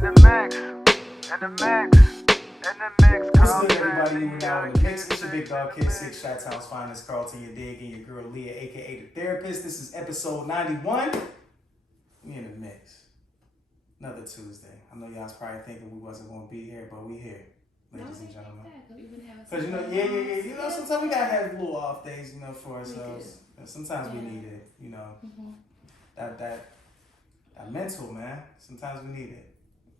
What's good, everybody? You are now in the mix. It's your big dog, Kid 6, Chi-Town's finest, Carlton, your dig, and your girl, Leah, a.k.a. The Therapist. This is episode 91. We in the mix. Another Tuesday. I know y'all's probably thinking we wasn't going to be here, but we here, ladies and gentlemen. Because, you know, sometimes we got to have little off days, you know, for ourselves. Sometimes we need it, you know. That mental, man. Sometimes we need it.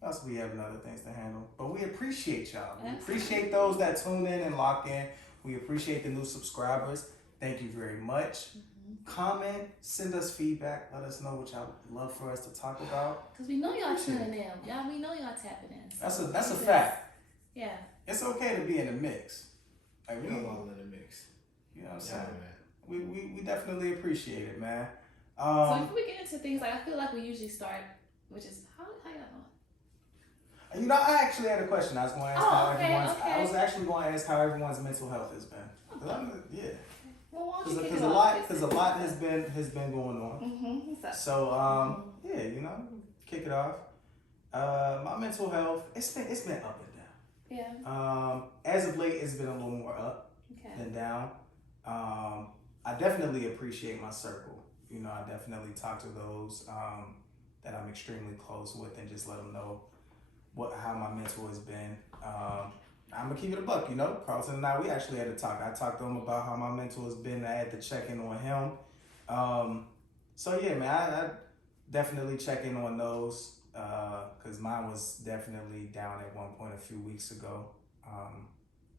Plus, we have other things to handle. But we appreciate y'all. We appreciate those that tune in and lock in. We appreciate the new subscribers. Thank you very much. Comment, send us feedback. Let us know what y'all love for us to talk about. Because we know y'all tuning in. We know y'all tapping in. So that's a fact. Yeah. It's okay to be in the mix. Like, we all in the mix. You know what I'm saying? We definitely appreciate it, man. So before we get into things, like I feel like we usually start, which is how y'all doing? You know, I actually had a question. I was going to ask I was actually going to ask how everyone's mental health has been. Yeah. Well, because a lot has been going on. So yeah, you know, kick it off. My mental health, it's been up and down. Yeah. As of late, it's been a little more up than down. I definitely appreciate my circle. You know, I definitely talk to those that I'm extremely close with and just let them know how my mental has been. I'm gonna keep it a buck, you know. Carlton and I, we actually had a talk. I talked to him about how my mental has been. I had to check in on him. So yeah, man, I definitely check in on those because mine was definitely down at one point a few weeks ago.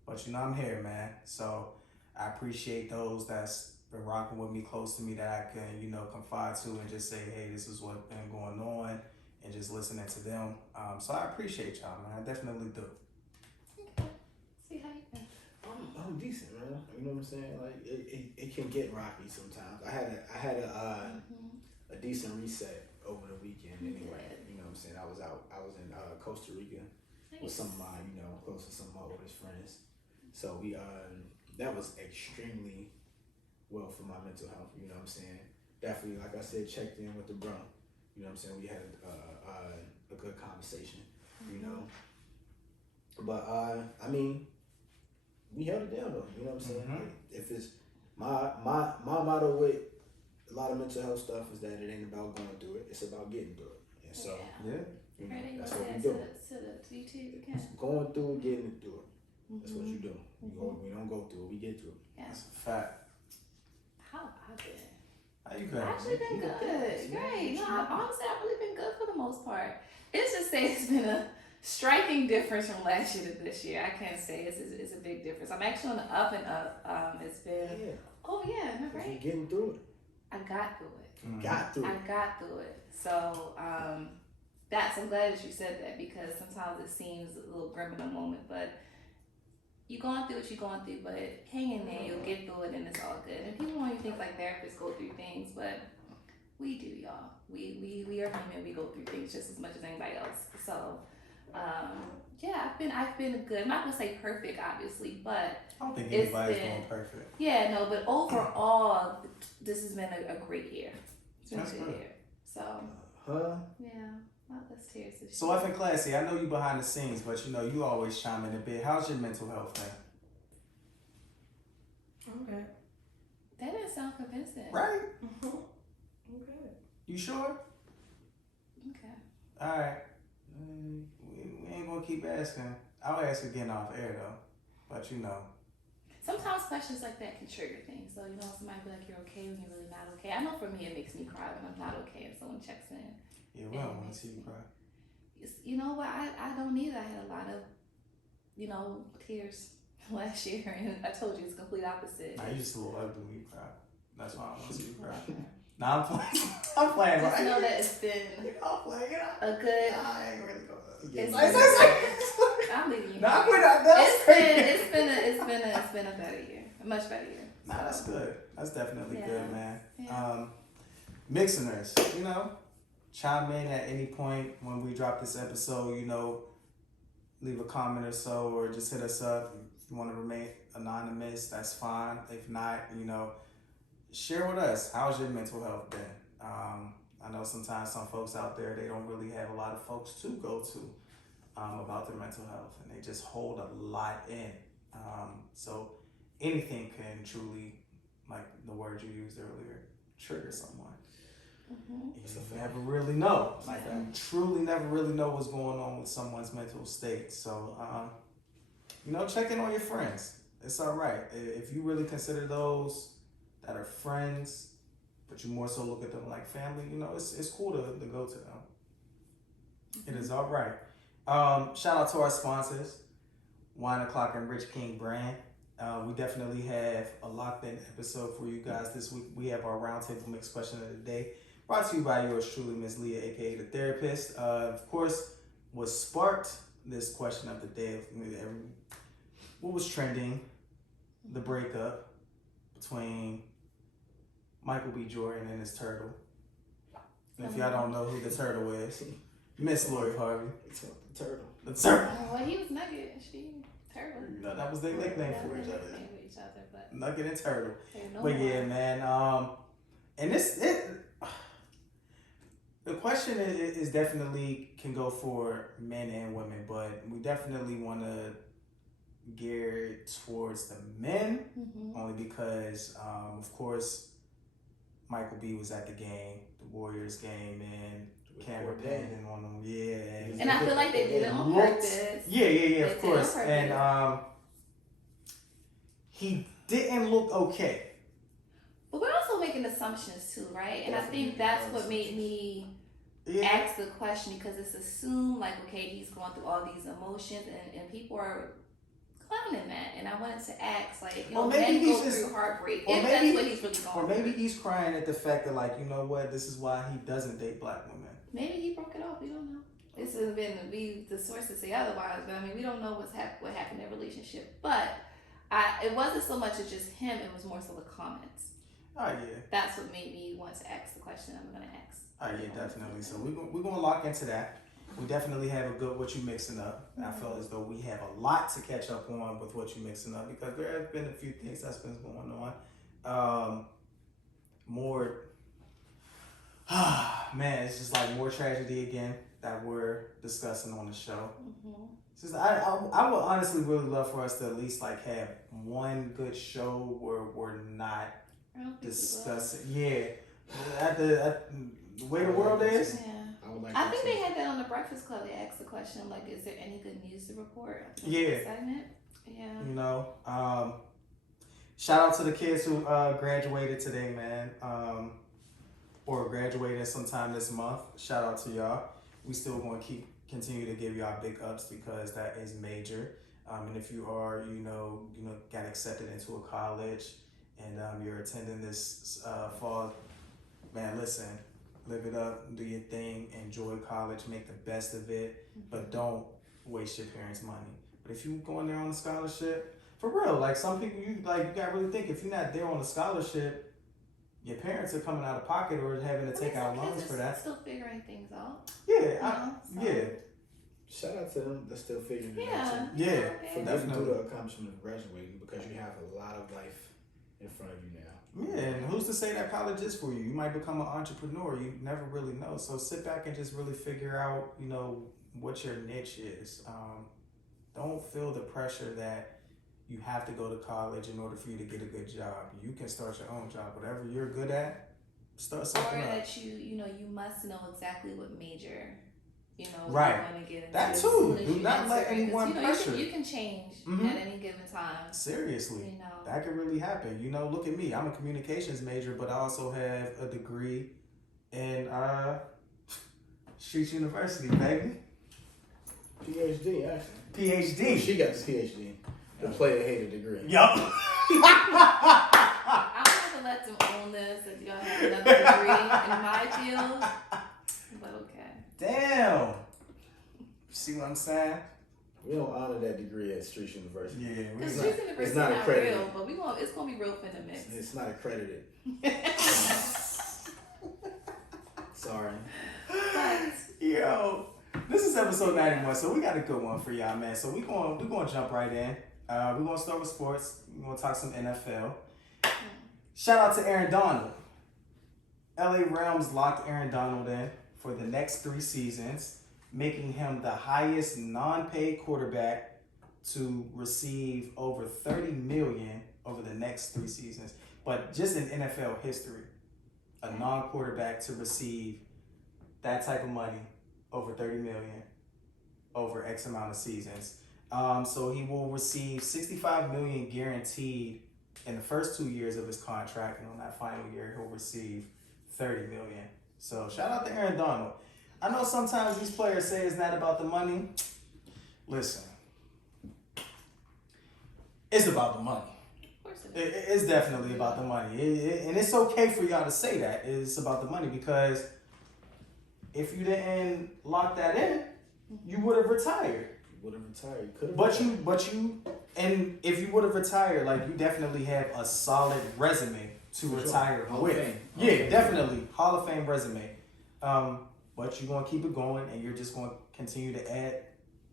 But you know, I'm here, man. So I appreciate those that's been rocking with me, close to me, that I can, you know, confide to and just say, hey, this is what's been going on. And just listening to them. So I appreciate y'all, man. I definitely do. Okay. See how you been? I'm decent, man. You know what I'm saying? Like it can get rocky sometimes. I had a decent reset over the weekend anyway. You know what I'm saying? I was in Costa Rica with some of my, you know, close to some of my oldest friends. So we that was extremely well for my mental health. You know what I'm saying? Definitely, like I said, checked in with the bro. You know what I'm saying? We had a good conversation, you know. But I mean, we held it down though. You know what I'm saying? Like, if it's my motto with a lot of mental health stuff is that it ain't about going through it; it's about getting through it. And so, you know, that's what we do. It's going through it, getting it through it. That's what you do. We don't go through it; we get through it. Yeah. That's a fact. How have I been? How you been? I've actually been good. Great. No, honestly, I've really been good for the most part. It's just say it's been a striking difference from last year to this year. I can't say it's a big difference. I'm actually on the up and up. It's been right? You're getting through it. I got through it. I got through it. So I'm glad that you said that because sometimes it seems a little grim in a moment, but you're going through what you're going through, but hang in there, you'll get through it and it's all good. And people want you to think like therapists go through things, but we do, y'all. We are human, we go through things just as much as anybody else. So I've been good. I'm not gonna say perfect, obviously, but I don't think anybody's doing perfect. Yeah, no, but overall this has been a great year. It's been a good year. So let's tears this So F and Classy, I know you behind the scenes, but you know you always chime in a bit. How's your mental health been? Okay. That didn't sound convincing. Right? Okay. You sure? Okay. Alright. We ain't gonna keep asking. I'll ask again off air though. But you know. Sometimes questions like that can trigger things. So, you know, somebody be like, you're okay when you're really not okay. I know for me it makes me cry when I'm not okay and someone checks in. Yeah, we don't want to see you cry. You know what? I don't either. I had a lot of, you know, tears last year, and I told you it's the complete opposite. Nah, you just a little ugly when you cry. That's why I don't want to see you cry. Nah, I'm playing. I'm playing, right? Just know that it's been I'm playing. a good. Nah, I ain't really going I'm leaving you. Nah, It's been a better year, a much better year. Nah, that's good. That's definitely good, man. Yeah. Mixiners, you know, chime in at any point when we drop this episode, you know, leave a comment or so, or just hit us up. If you want to remain anonymous, that's fine. If not, you know, share with us. How's your mental health been? I know sometimes some folks out there, they don't really have a lot of folks to go to about their mental health, and they just hold a lot in. So anything can truly, like the word you used earlier, trigger someone. You never really know. Like, I truly never really know what's going on with someone's mental state. So, check in on your friends. It's all right. If you really consider those that are friends, but you more so look at them like family, it's cool to go to them. It is all right. Shout out to our sponsors, Wine O'Clock and Rich King Brand. We definitely have a locked in episode for you guys this week. We have our roundtable mixed question of the day, brought to you by yours truly, Miss Leah, aka the therapist. Of course, was sparked this question of the day. What was trending? The breakup between Michael B. Jordan and his turtle. And if y'all don't know who the turtle is, Miss Lori Harvey. The turtle. The turtle. Well, he was Nugget and she Turtle. That was their nickname for each other. But Nugget and Turtle. No but more. yeah, man. And the question is definitely can go for men and women, but we definitely want to gear it towards the men, only because, of course, Michael B was at the game, the Warriors game, and camera panning on them, and I feel like they did it on purpose. Yeah, of course, and he didn't look okay. But we're also making assumptions too, right? And I think that's what made me ask the question, because it's assumed like, okay, he's going through all these emotions, and people are clowning that. And I wanted to ask, like, men go through heartbreak, if that's what he's really going through. Or maybe he's crying at the fact that, like, you know what, this is why he doesn't date black women. Maybe he broke it off. We don't know. This has been the sources say otherwise, but I mean, we don't know what happened in their relationship. But it wasn't so much as just him; it was more so the comments. Oh yeah. That's what made me want to ask the question I'm going to ask. Oh yeah, definitely. So we're gonna lock into that. We definitely have a good what you mixing up. I feel as though we have a lot to catch up on with what you mixing up, because there have been a few things that's been going on. Man, it's just like more tragedy again that we're discussing on the show. It's just, I would honestly really love for us to at least like have one good show where we're not discussing. At the way the world is. Yeah. I think they had that on the Breakfast Club. They asked the question, like, is there any good news to report? Segment. Yeah. Shout out to the kids who graduated today, man. Or graduated sometime this month. Shout out to y'all. We still going to continue to give y'all big ups, because that is major. And if you are, got accepted into a college and you're attending this fall, man, listen, live it up, do your thing, enjoy college, make the best of it, but don't waste your parents' money. But if you going there on a scholarship, for real, like some people, you gotta really think, if you're not there on a scholarship, your parents are coming out of pocket or having to take out loans for that. Still figuring things out. Shout out to them that's still figuring it out. For definitely the accomplishment of graduating, because you have a lot of life in front of you now. Yeah, and who's to say that college is for you? You might become an entrepreneur. You never really know. So sit back and just really figure out, what your niche is. Don't feel the pressure that you have to go to college in order for you to get a good job. You can start your own job. Whatever you're good at, start something up. Or that you must know exactly what major, right. you want to get into. That too. Do not let anyone pressure. You can change at any given time. Seriously. That could really happen. Look at me. I'm a communications major, but I also have a degree in Street University, baby. PhD, actually. PhD. She got the PhD. The player hated degree. Yup. I'm going to let them own this, if y'all have another degree in my field. But okay. Damn. See what I'm saying? We don't honor that degree at Street University. Yeah, because Street University is not real, but it's gonna be real for the mix. It's not accredited. Sorry. But, yo, this is episode 91, so we got a good one for y'all, man. So we're gonna jump right in. We're gonna start with sports. We're gonna talk some NFL. Shout out to Aaron Donald. LA Rams locked Aaron Donald in for the next 3 seasons, making him the highest non-paid quarterback to receive over $30 million over the next 3 seasons. But just in NFL history, a non-quarterback to receive that type of money, over $30 million, over X amount of seasons. So he will receive $65 million guaranteed in the first 2 years of his contract, and on that final year, he'll receive $30 million. So shout out to Aaron Donald. I know sometimes these players say it's not about the money. Listen, it's about the money. Of course it is. It's definitely about the money. And it's okay for y'all to say that it's about the money, because if you didn't lock that in, you would have retired. You would have retired. Could have. But you, and if you would have retired, like, you definitely have a solid resume to retire with. Yeah, definitely Hall of Fame resume. But you're gonna keep it going, and you're just gonna continue to add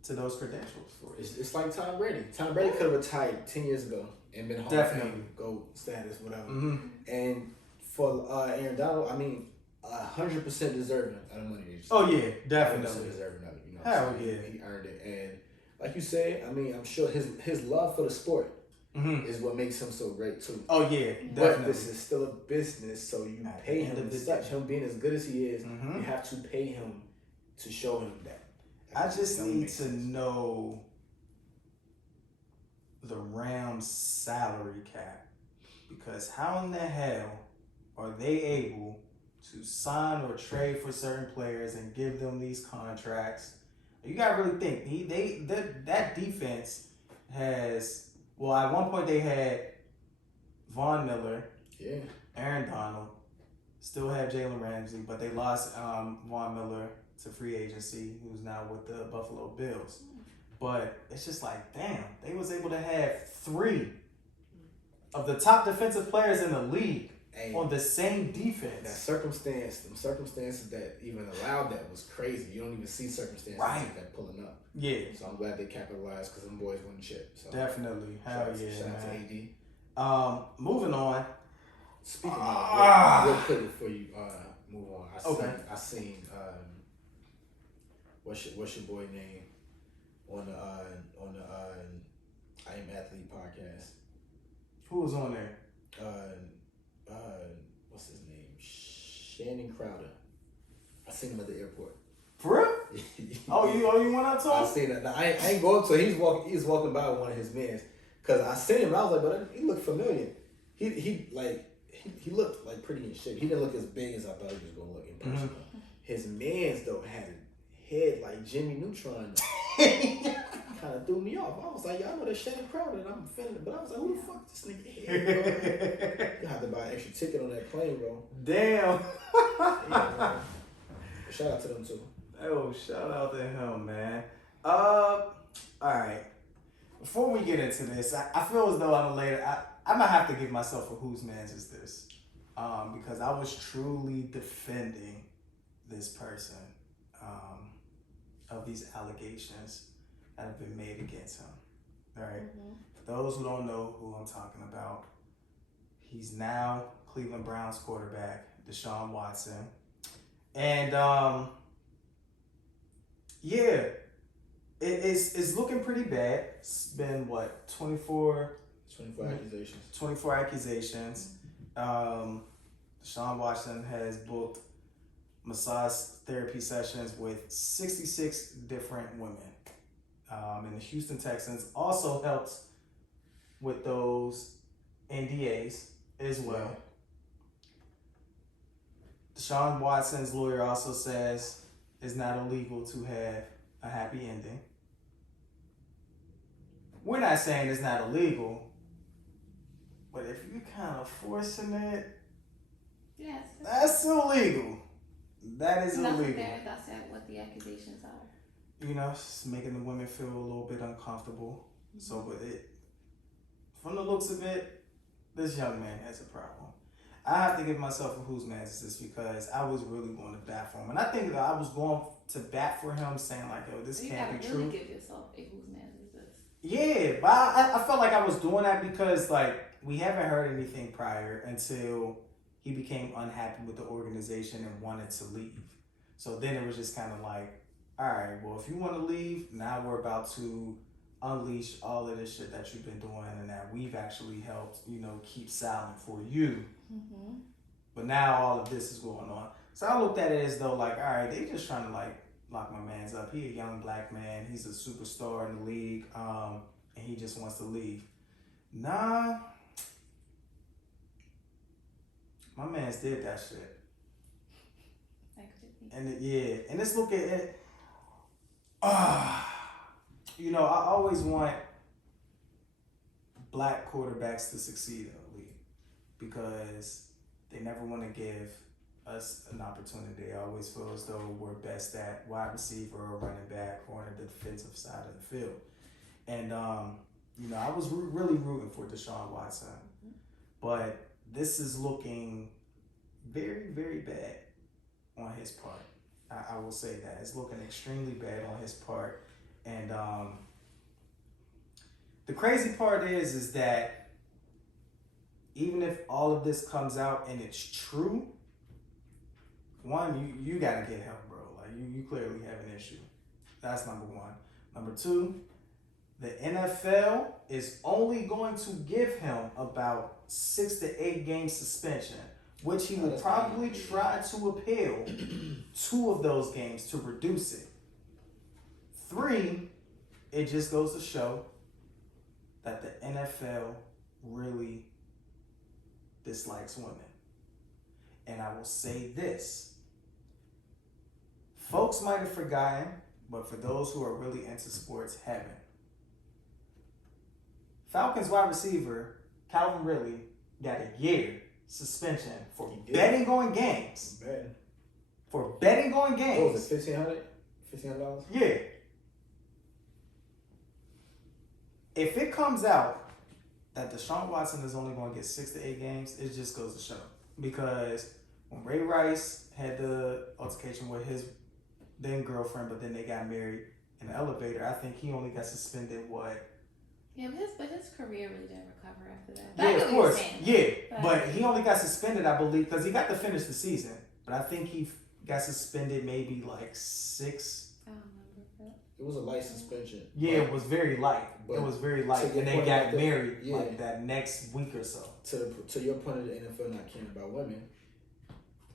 to those credentials. It's like Tom Brady. Tom Brady could have retired 10 years ago and been Hall of Fame, GOAT status, whatever. Mm-hmm. And for Aaron Donald, I mean, 100% deserving of the money. Oh yeah, 100% definitely. deserving of it. You know, Hell so yeah. He earned it, and like you said, I mean, I'm sure his love for the sport is what makes him so great too. Oh yeah, definitely. But this is still a business, so you At pay the end him of the as such. day. Him being as good as he is, you have to pay him to show him that. I just need to know the Rams' salary cap, because how in the hell are they able to sign or trade for certain players and give them these contracts? You gotta really think. That defense has, well, at one point they had Von Miller, Aaron Donald, still had Jalen Ramsey, but they lost Von Miller to free agency, who's now with the Buffalo Bills. But it's just like, damn, they was able to have 3 of the top defensive players in the league on the same defense. Them circumstances that even allowed that was crazy. You don't even see circumstances like that pulling up. Yeah. So I'm glad they capitalized, because them boys won the chip. So Definitely. Hell yeah, shout out man. to AD. Moving on. Speaking of, real quick before you move on, I seen what's your boy name on the I Am Athlete podcast. Who was on there? What's his name? Shannon Crowder. I seen him at the airport. For real? you went out to him? I seen that. Now, I ain't go up to him. He's walking by with one of his men. Cause I seen him and I was like, but he looked familiar. He looked like pretty in shape. He didn't look as big as I thought he was gonna look in person. Mm-hmm. His mans though had a head like Jimmy Neutron. Kind of threw me off. I was like, y'all know that Shannon Crowder, and I'm feeling it. But I was like, who the fuck this nigga head, bro? You have to buy an extra ticket on that plane, bro. Damn. Yeah, shout out to them too. Oh, shout out to him, man. All right. Before we get into this, I feel as though I'm gonna have to give myself a whose man's is this, because I was truly defending this person of these allegations that have been made against him. All right. Mm-hmm. For those who don't know who I'm talking about, he's now Cleveland Browns quarterback Deshaun Watson, and it's looking pretty bad. It's been what, 24 accusations. 24 accusations. Deshaun Watson has booked massage therapy sessions with 66 different women. And the Houston Texans also helps with those NDAs as well. Deshaun Watson's lawyer also says it's not illegal to have a happy ending. We're not saying it's not illegal, but if you're kind of forcing it, yes, that's illegal. That is illegal. That's what the accusations are. You know, it's making the women feel a little bit uncomfortable. Mm-hmm. So, but from the looks of it, this young man has a problem. I have to give myself a whose man is this, because I was really going to bat for him. And I think that I was going to bat for him, saying like, yo, this can't be true. You really give yourself a whose man is this. Yeah, but I felt like I was doing that because, like, we haven't heard anything prior until he became unhappy with the organization and wanted to leave. So then it was just kind of like, all right, well, if you want to leave, now we're about to unleash all of this shit that you've been doing and that we've actually helped, keep silent for you. Mm-hmm. But now all of this is going on. So I looked at it as though, like, all right, they just trying to, like, lock my man's up. He a young black man. He's a superstar in the league, and he just wants to leave. Nah. My man's did that shit. And and let's look at it. I always want black quarterbacks to succeed in the league because they never want to give us an opportunity. They always feel as though we're best at wide receiver or running back or on the defensive side of the field. And, I was really rooting for Deshaun Watson. But this is looking very, very bad on his part. I will say that. It's looking extremely bad on his part. And the crazy part is that even if all of this comes out and it's true, one, you gotta get help, bro. Like you clearly have an issue. That's number one. Number two, the NFL is only going to give him about 6 to 8 game suspension, which he will probably try to appeal 2 of those games to reduce it. 3, it just goes to show that the NFL really dislikes women. And I will say this. Folks might have forgotten, but for those who are really into sports, haven't. Falcons wide receiver Calvin Ridley got a year suspension for betting on games. For betting on games. What was it, $1,500? $1,500? Yeah. If it comes out that Deshaun Watson is only going to get 6 to 8 games, it just goes to show. Because when Ray Rice had the altercation with his then girlfriend, but then they got married in the elevator, I think he only got suspended, what? Yeah, but his career really didn't recover after that. Yeah, of course. But he only got suspended, I believe, because he got to finish the season. But I think he got suspended maybe like 6. I don't remember that. It was a light suspension. Yeah, it was very light. It was very light. And they got married like that next week or so. To your point of the NFL not caring about women,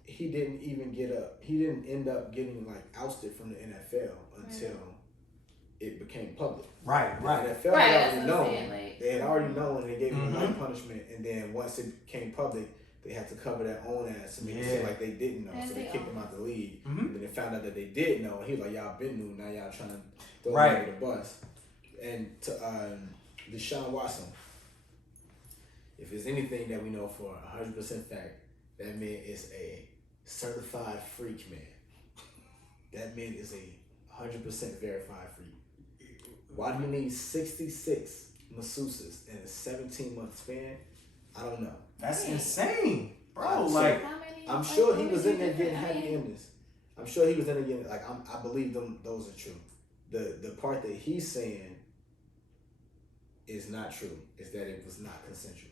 he didn't end up getting like ousted from the NFL until it became public. Right. The NFL had already known. They had already known, and they gave him a light punishment. And then once it became public, they had to cover their own ass to make it seem like they didn't know. So they kicked him out the league. And then they found out that they did know. And he was like, y'all been knew. Now y'all trying to throw me under the bus. And to Deshaun Watson, if there's anything that we know for 100% fact, that man is a certified freak man. That man is a 100% verified freak. Why do you need 66 masseuses in a 17-month span? I don't know. That's insane, bro. I'm sure he was in there getting happy endings. I'm sure he was in there getting I believe those are true. The part that he's saying is not true. Is that it was not consensual.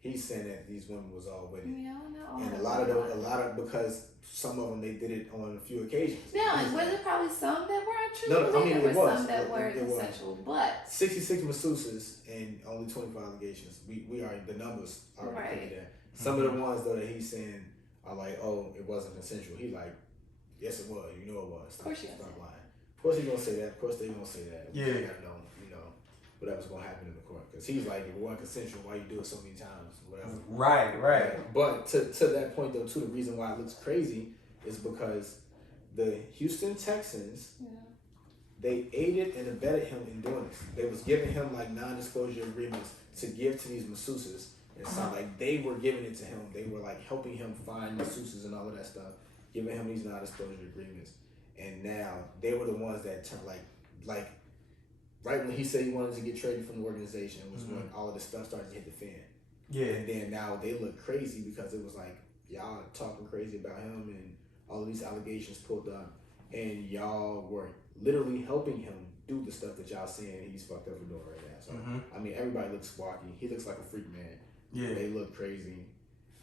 He's saying that these women was all with it. And a lot of because some of them they did it on a few occasions. Yeah, was there probably some that weren't true? No, I mean it was. Some that were consensual, but 66 masseuses and only 25 allegations. We are the numbers already put there. Some of the ones though that he's saying are like, oh, it wasn't consensual. He's like, yes, it was. You know it was. Stop lying. Of course he's gonna say that. Of course they're gonna say that. Yeah. You gotta know, whatever's gonna happen in the court. Because he's like, if it wasn't consensual, why you do it so many times? Whatever. Right. But to that point though, too, the reason why it looks crazy is because the Houston Texans, they aided and abetted him in doing this. They was giving him like non-disclosure agreements to give to these masseuses. It sounded like they were giving it to him. They were like helping him find masseuses and all of that stuff, giving him these non-disclosure agreements. And now they were the ones that turned like right when he said he wanted to get traded from the organization was when all of this stuff started to hit the fan. Yeah. And then now they look crazy because it was like y'all talking crazy about him and all of these allegations pulled up, and y'all were literally helping him do the stuff that y'all saying he's fucked up for doing right now. So I mean, everybody looks squawky. He looks like a freak man. Yeah. They look crazy,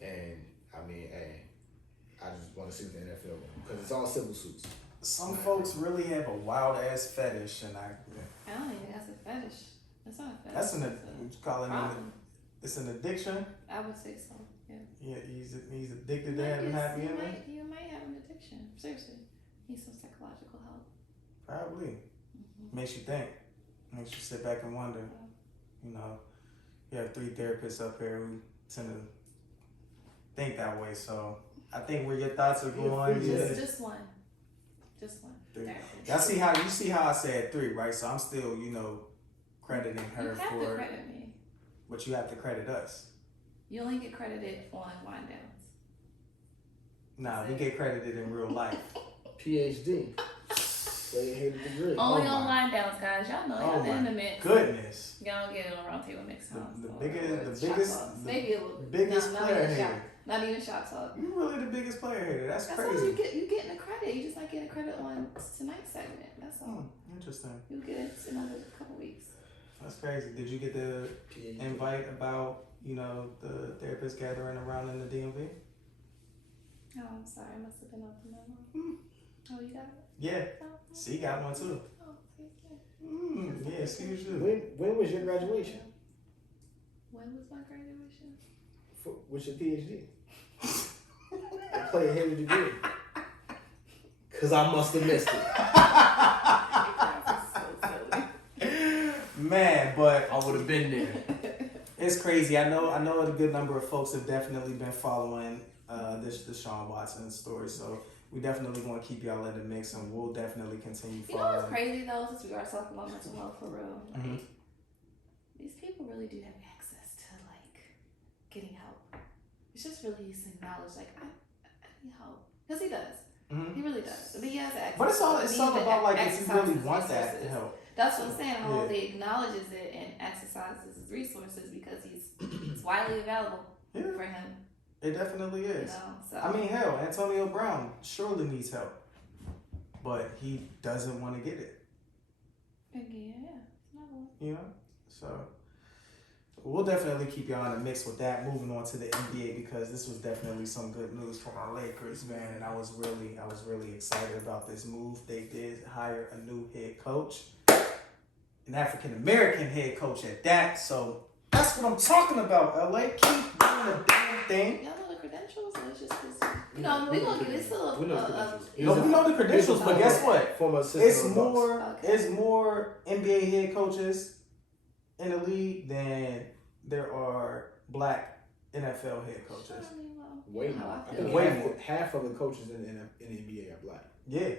and I mean, hey, I just want to see what the NFL because it's all civil suits. Some folks really have a wild ass fetish, and I don't even think that's a fetish. That's not a fetish. That's it's an addiction. I would say so. Yeah. Yeah, he's addicted to having happy endings. You might have an addiction. Seriously, need some psychological help. Probably. Makes you think. Makes you sit back and wonder. You know, you have 3 therapists up here who tend to think that way. So I think where your thoughts are going. Just one. 3. Y'all see how I said 3, right? So I'm still, crediting her you have for to credit me. But you have to credit us. You only get credited on wind downs. Nah, we get credited in real life. PhD. They hate a degree. Only on wind downs, guys. Y'all know y'all in the mix. Goodness. Y'all get it on round table next time. The biggest not player even hater. Not even shot talk. You're really the biggest player hater. That's crazy. That's all you getting the credit. You just not getting credit on tonight's segment. That's all. Interesting. You'll get it in another couple weeks. That's crazy. Did you get the invite about, the therapist gathering around in the DMV? Oh, I'm sorry. I must have been off the memo. Oh, you got it? Yeah. Oh, C got one too. Oh, see. Yeah, C was you. When was your graduation? When was my graduation? What's your PhD? I play a heavy degree. Cause I must have missed it. Man, but I would have been there. It's crazy. I know a good number of folks have definitely been following the Deshaun Watson story. So we definitely want to keep y'all in the mix, and we'll definitely continue following. You know what's crazy though, since we are talking about mental health for real, like, these people really do have access to getting help. It's just really to acknowledge I need help, because he does. He really does. But he has access. But it's all about if you really want that help. That's what I'm saying. How he acknowledges it and exercises his resources because it's widely available for him. It definitely is. So. I mean, hell, Antonio Brown surely needs help, but he doesn't want to get it. Yeah. So we'll definitely keep y'all in the mix with that. Moving on to the NBA, because this was definitely some good news for our Lakers, man. And I was really excited about this move. They did hire a new head coach, an African American head coach at that. So that's what I'm talking about. LA, keep doing the damn thing. Y'all know the credentials, or it's just because we're gonna get it still. We know the credentials. We know the credentials, but guess what? Former It's more NBA head coaches in the league than there are black NFL head coaches. Way more. I think half of the coaches in the NBA are black. Yeah.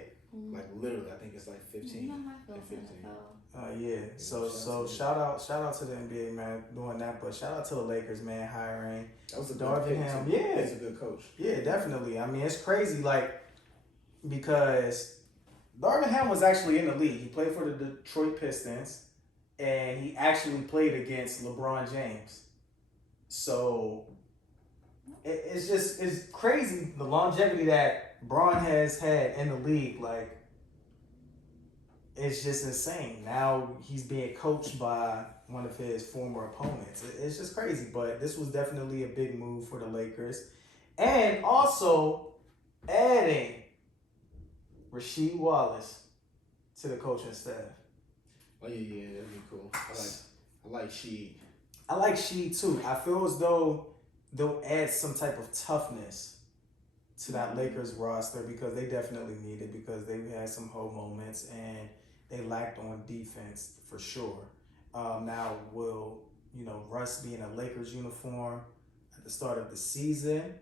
Literally, I think it's 15. Yeah. So shout out to the NBA, man, doing that, but shout out to the Lakers, man, hiring that was a Darvin Ham. Yeah, he's a good coach. Yeah, definitely. I mean, it's crazy, because Darvin Ham was actually in the league. He played for the Detroit Pistons, and he actually played against LeBron James. So it's crazy the longevity that Bron has had in the league. It's just insane. Now he's being coached by one of his former opponents. It's just crazy, but this was definitely a big move for the Lakers. And also adding Rasheed Wallace to the coaching staff. Oh yeah, that'd be cool. I like Sheed. I like Sheed too. I feel as though they'll add some type of toughness to that Lakers roster, because they definitely need it, because they had some whole moments and they lacked on defense for sure. Now, will Russ be in a Lakers uniform at the start of the season?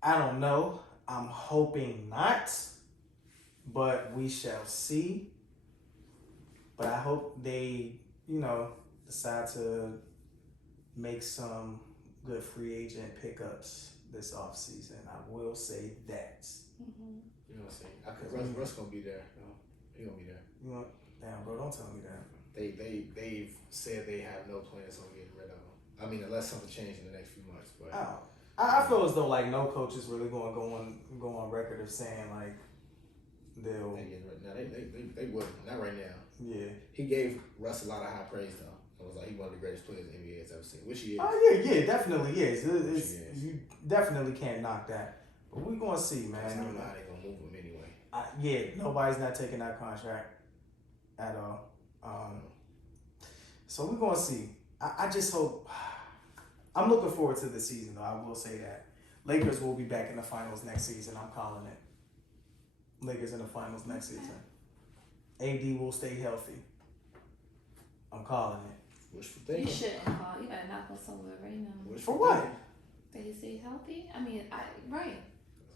I don't know. I'm hoping not, but we shall see. But I hope they, decide to make some good free agent pickups this offseason. I will say that. You know what I'm saying? Russ gonna be there. He gonna be there. Damn, bro, don't tell me that. They've said they have no plans on getting rid of him. I mean, unless something changes in the next few months. But I feel as though no coach is really going to go on record of saying they'll. They wouldn't. Not right now. Yeah. He gave Russ a lot of high praise though. I was like, he's one of the greatest players the NBA has ever seen, which he is. Oh yeah, definitely is. You definitely can't knock that. But we're gonna see, man. I don't know how they're gonna move him anyway. Yeah, nobody's not taking that contract at all. So we're gonna see. I just hope. I'm looking forward to the season, though. I will say that Lakers will be back in the finals next season. I'm calling it. Lakers in the finals next season. AD will stay healthy. I'm calling it. Wishful thinking. You shouldn't call. You better knock on somewhere right now. Wishful For what? thinking. That he stay healthy. I mean, right.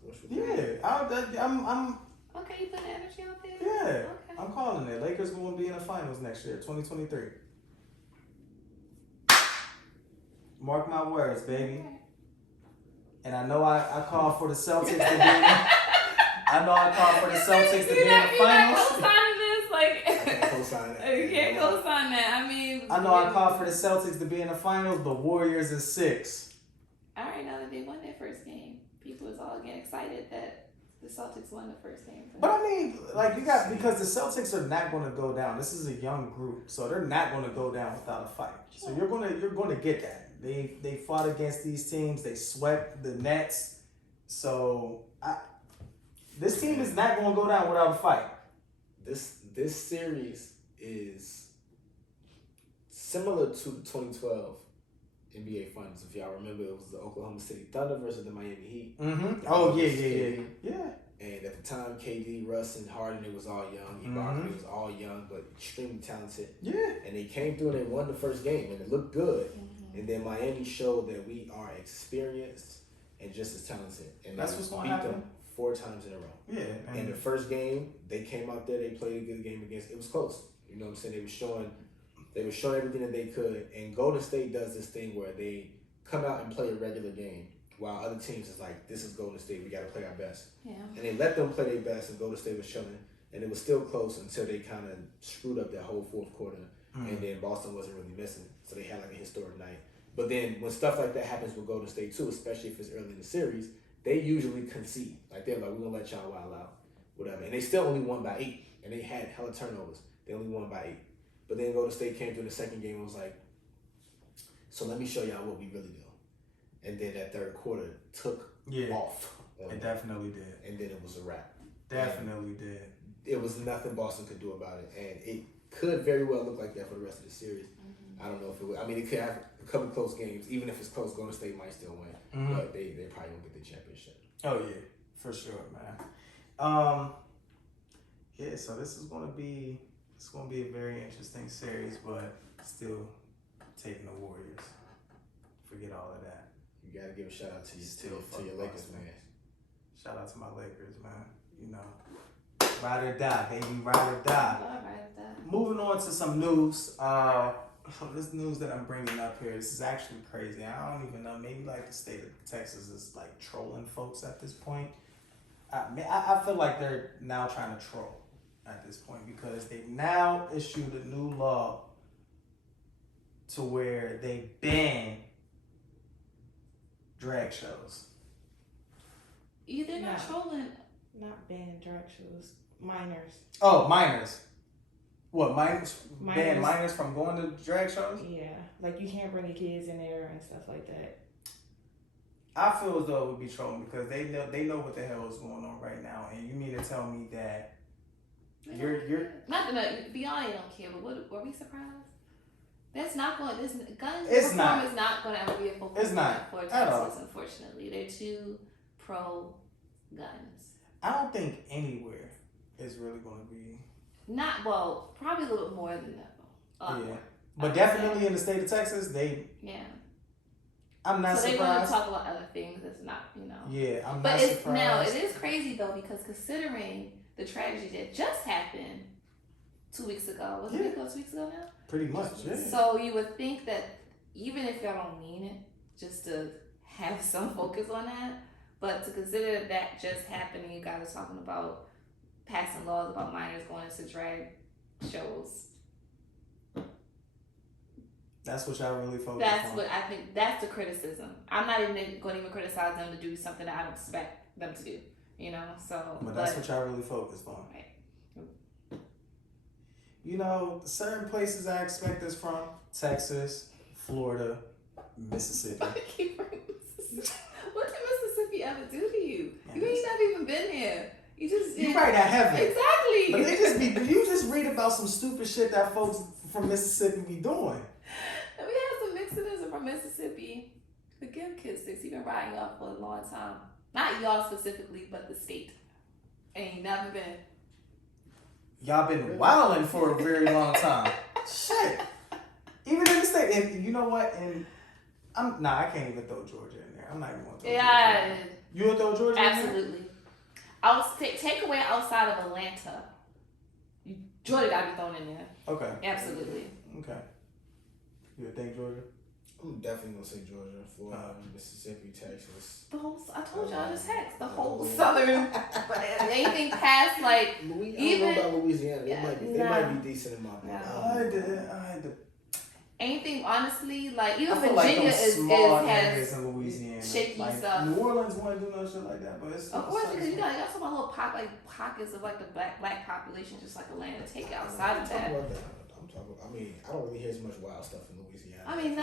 Wishful thinking. Yeah, I'm. Okay, you put the energy out there. Yeah, Okay. I'm calling it. Lakers will be in the finals next year, 2023. Mark my words, baby. Okay. And I know I called for the Celtics to be in I know I called for the Celtics to be in the finals. Co-signing this, like I can't co-sign that. you can't co-sign that. I mean, I know I called for the Celtics to be in the finals, but Warriors is 6. I already know that they won their first game. People was all getting excited that the Celtics won the first game. But I mean, like because the Celtics are not going to go down. This is a young group, so they're not going to go down without a fight. So you're going to get that. They fought against these teams. They swept the Nets. So this team is not going to go down without a fight. This series is similar to the 2012 NBA Finals. If y'all remember, it was the Oklahoma City Thunder versus the Miami Heat. Mm-hmm. Oh yeah. And at the time, KD, Russ, and Harden, it was all young. Ibaka, it was all young, but extremely talented. Yeah. And they came through and they won the first game, and it looked good. Mm-hmm. And then Miami showed that we are experienced and just as talented. And that's what's going to beat happen. them 4 times in a row. Yeah. And the first game, they came out there, they played a good game against. It was close. You know what I'm saying? They were showing everything that they could. And Golden State does this thing where they come out and play a regular game, while other teams is like, this is Golden State, we got to play our best. Yeah. And they let them play their best, and Golden State was chilling. And it was still close until they kind of screwed up that whole fourth quarter. Mm-hmm. And then Boston wasn't really missing. So they had like a historic night. But then when stuff like that happens with Golden State too, especially if it's early in the series, they usually concede. Like they're like, we're going to let y'all wild out, whatever. And they still only won by 8. And they had hella turnovers. They only won by 8. But then Golden State came through the second game and was like, so let me show y'all what we really do. And then that third quarter took off. It definitely did. And then it was a wrap. Definitely did. It was nothing Boston could do about it. And it could very well look like that for the rest of the series. Mm-hmm. I don't know if it would. I mean, it could have a couple close games. Even if it's close, Golden State might still win. Mm-hmm. But they probably won't get the championship. Oh, yeah. For sure, man. Yeah, so this is going to be a very interesting series, but still taking the Warriors. Forget all of that. You got to give a shout out to your Lakers, man. Shout out to my Lakers, man. You know, ride or die, baby, ride or die. Moving on to some news. This news that I'm bringing up here, this is actually crazy. I don't even know. Maybe like the state of Texas is like trolling folks at this point. I feel like they're now trying to troll at this point because they now issued a new law to where they ban drag shows. They're not trolling. Not banning drag shows. Minors. Oh, minors. What, minors? Ban minors from going to drag shows? Yeah. Like you can't bring your kids in there and stuff like that. I feel as though it would be trolling because they know what the hell is going on right now. And you mean to tell me that you're not beyond they don't care, but were we surprised? That's not going. This gun reform is not going to ever be a focal point for Texas. Unfortunately, they're too pro guns. I don't think anywhere is really going to be. Probably a little bit more than that. Yeah, but definitely in the state of Texas, I'm not surprised. So they want to talk about other things that's not, Yeah, I'm not surprised. Now, it is crazy, though, because considering the tragedy that just happened 2 weeks ago. Was it 2 weeks ago now? Pretty much, yeah. So you would think that even if y'all don't mean it, just to have some focus on that, but to consider that just happened and you guys are talking about passing laws about minors going into drag shows. That's what y'all really focus on. That's what I think. That's the criticism. I'm not even going to even criticize them to do something that I don't expect them to do. So. But that's what y'all really focused on. Right. you know, certain places I expect this from: Texas, Florida, Mississippi. What did Mississippi ever do to you? Man, You ain't never even been there. You just you right, I haven't. Exactly. But they just be, you just read about some stupid shit that folks from Mississippi be doing. And we had some Mexicans from Mississippi. Forgive Kid Six. He been riding y'all for a long time. Not y'all specifically, but the state. Ain't never been. Y'all been wilding for a very long time. Shit. Even in the state. And you know what? And I can't even throw Georgia in there. I'm not even gonna throw Georgia in there. You gonna throw Georgia in there? Absolutely. I'll take away outside of Atlanta. Georgia gotta be thrown in there. Okay. Absolutely. Okay. You think Georgia? I'm definitely gonna say Georgia, Florida, Mississippi, Texas. The whole, I told y'all this text. The whole southern, but anything past like I don't know about Louisiana. They might be decent in my book. No. I had to. Anything honestly, like even I feel Virginia like is small has areas in Louisiana. shaky like, stuff. New Orleans wouldn't do no shit like that, but it's Of course, because you got some little pockets of like the black population, just like Atlanta. Take it outside of that. I don't really hear as much wild stuff in Louisiana. I mean,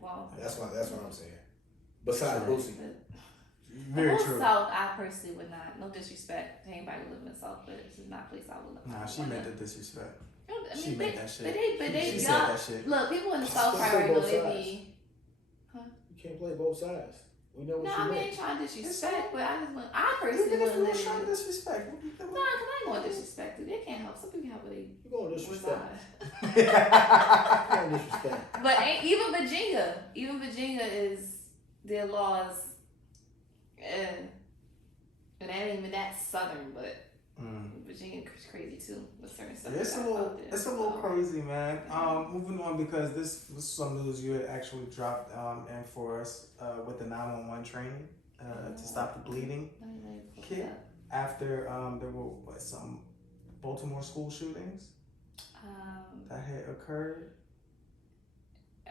well. That's what I'm saying. Besides Boosie. very the true. South, I personally would not. No disrespect to anybody who lives in the South, but this is not a place I would live. Nah, she meant the disrespect. I mean, She meant that shit. But She said y'all, that shit. look, people in the South Let's probably play already both know they sides. be. You can't play both sides. We know what No, you I mean, I meant. ain't trying to disrespect, but I personally Even if wouldn't you live was trying to in. disrespect. Nah, because I ain't going to disrespect it. They can't help. Some people help, but they You going to disrespect. reside. You going to disrespect. But even Virginia is their laws, and it ain't even that southern, but Virginia is crazy too with certain stuff. It's a little crazy, man. Moving on, because this was some news you had actually dropped in for us with the 911 training to stop the bleeding kit after there were some Baltimore school shootings that had occurred.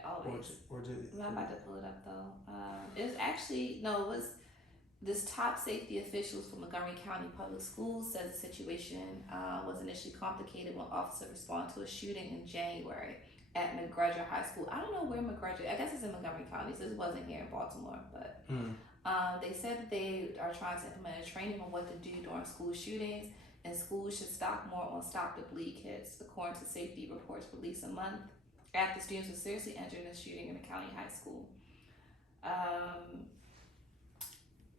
Always. I'm about to pull it up though. It was this top safety officials from Montgomery County Public Schools said the situation was initially complicated when officers responded to a shooting in January at McGregor High School. I don't know where McGregor, I guess it's in Montgomery County, so it wasn't here in Baltimore, but they said that they are trying to implement a training on what to do during school shootings, and schools should stock more on Stop the Bleed kits, according to safety reports released a month after students were seriously injured in a shooting in a county high school.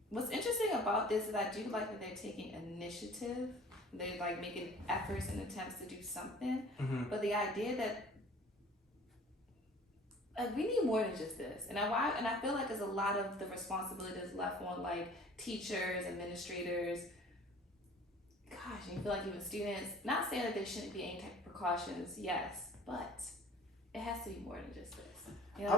What's interesting about this is I do like that they're taking initiative. They're like making efforts and attempts to do something. But the idea that we need more than just this. And I feel like there's a lot of the responsibility that's left on like teachers, administrators. Gosh, and you feel like even students, not saying that there shouldn't be any type of precautions, yes, but it has to be more than just this. You know?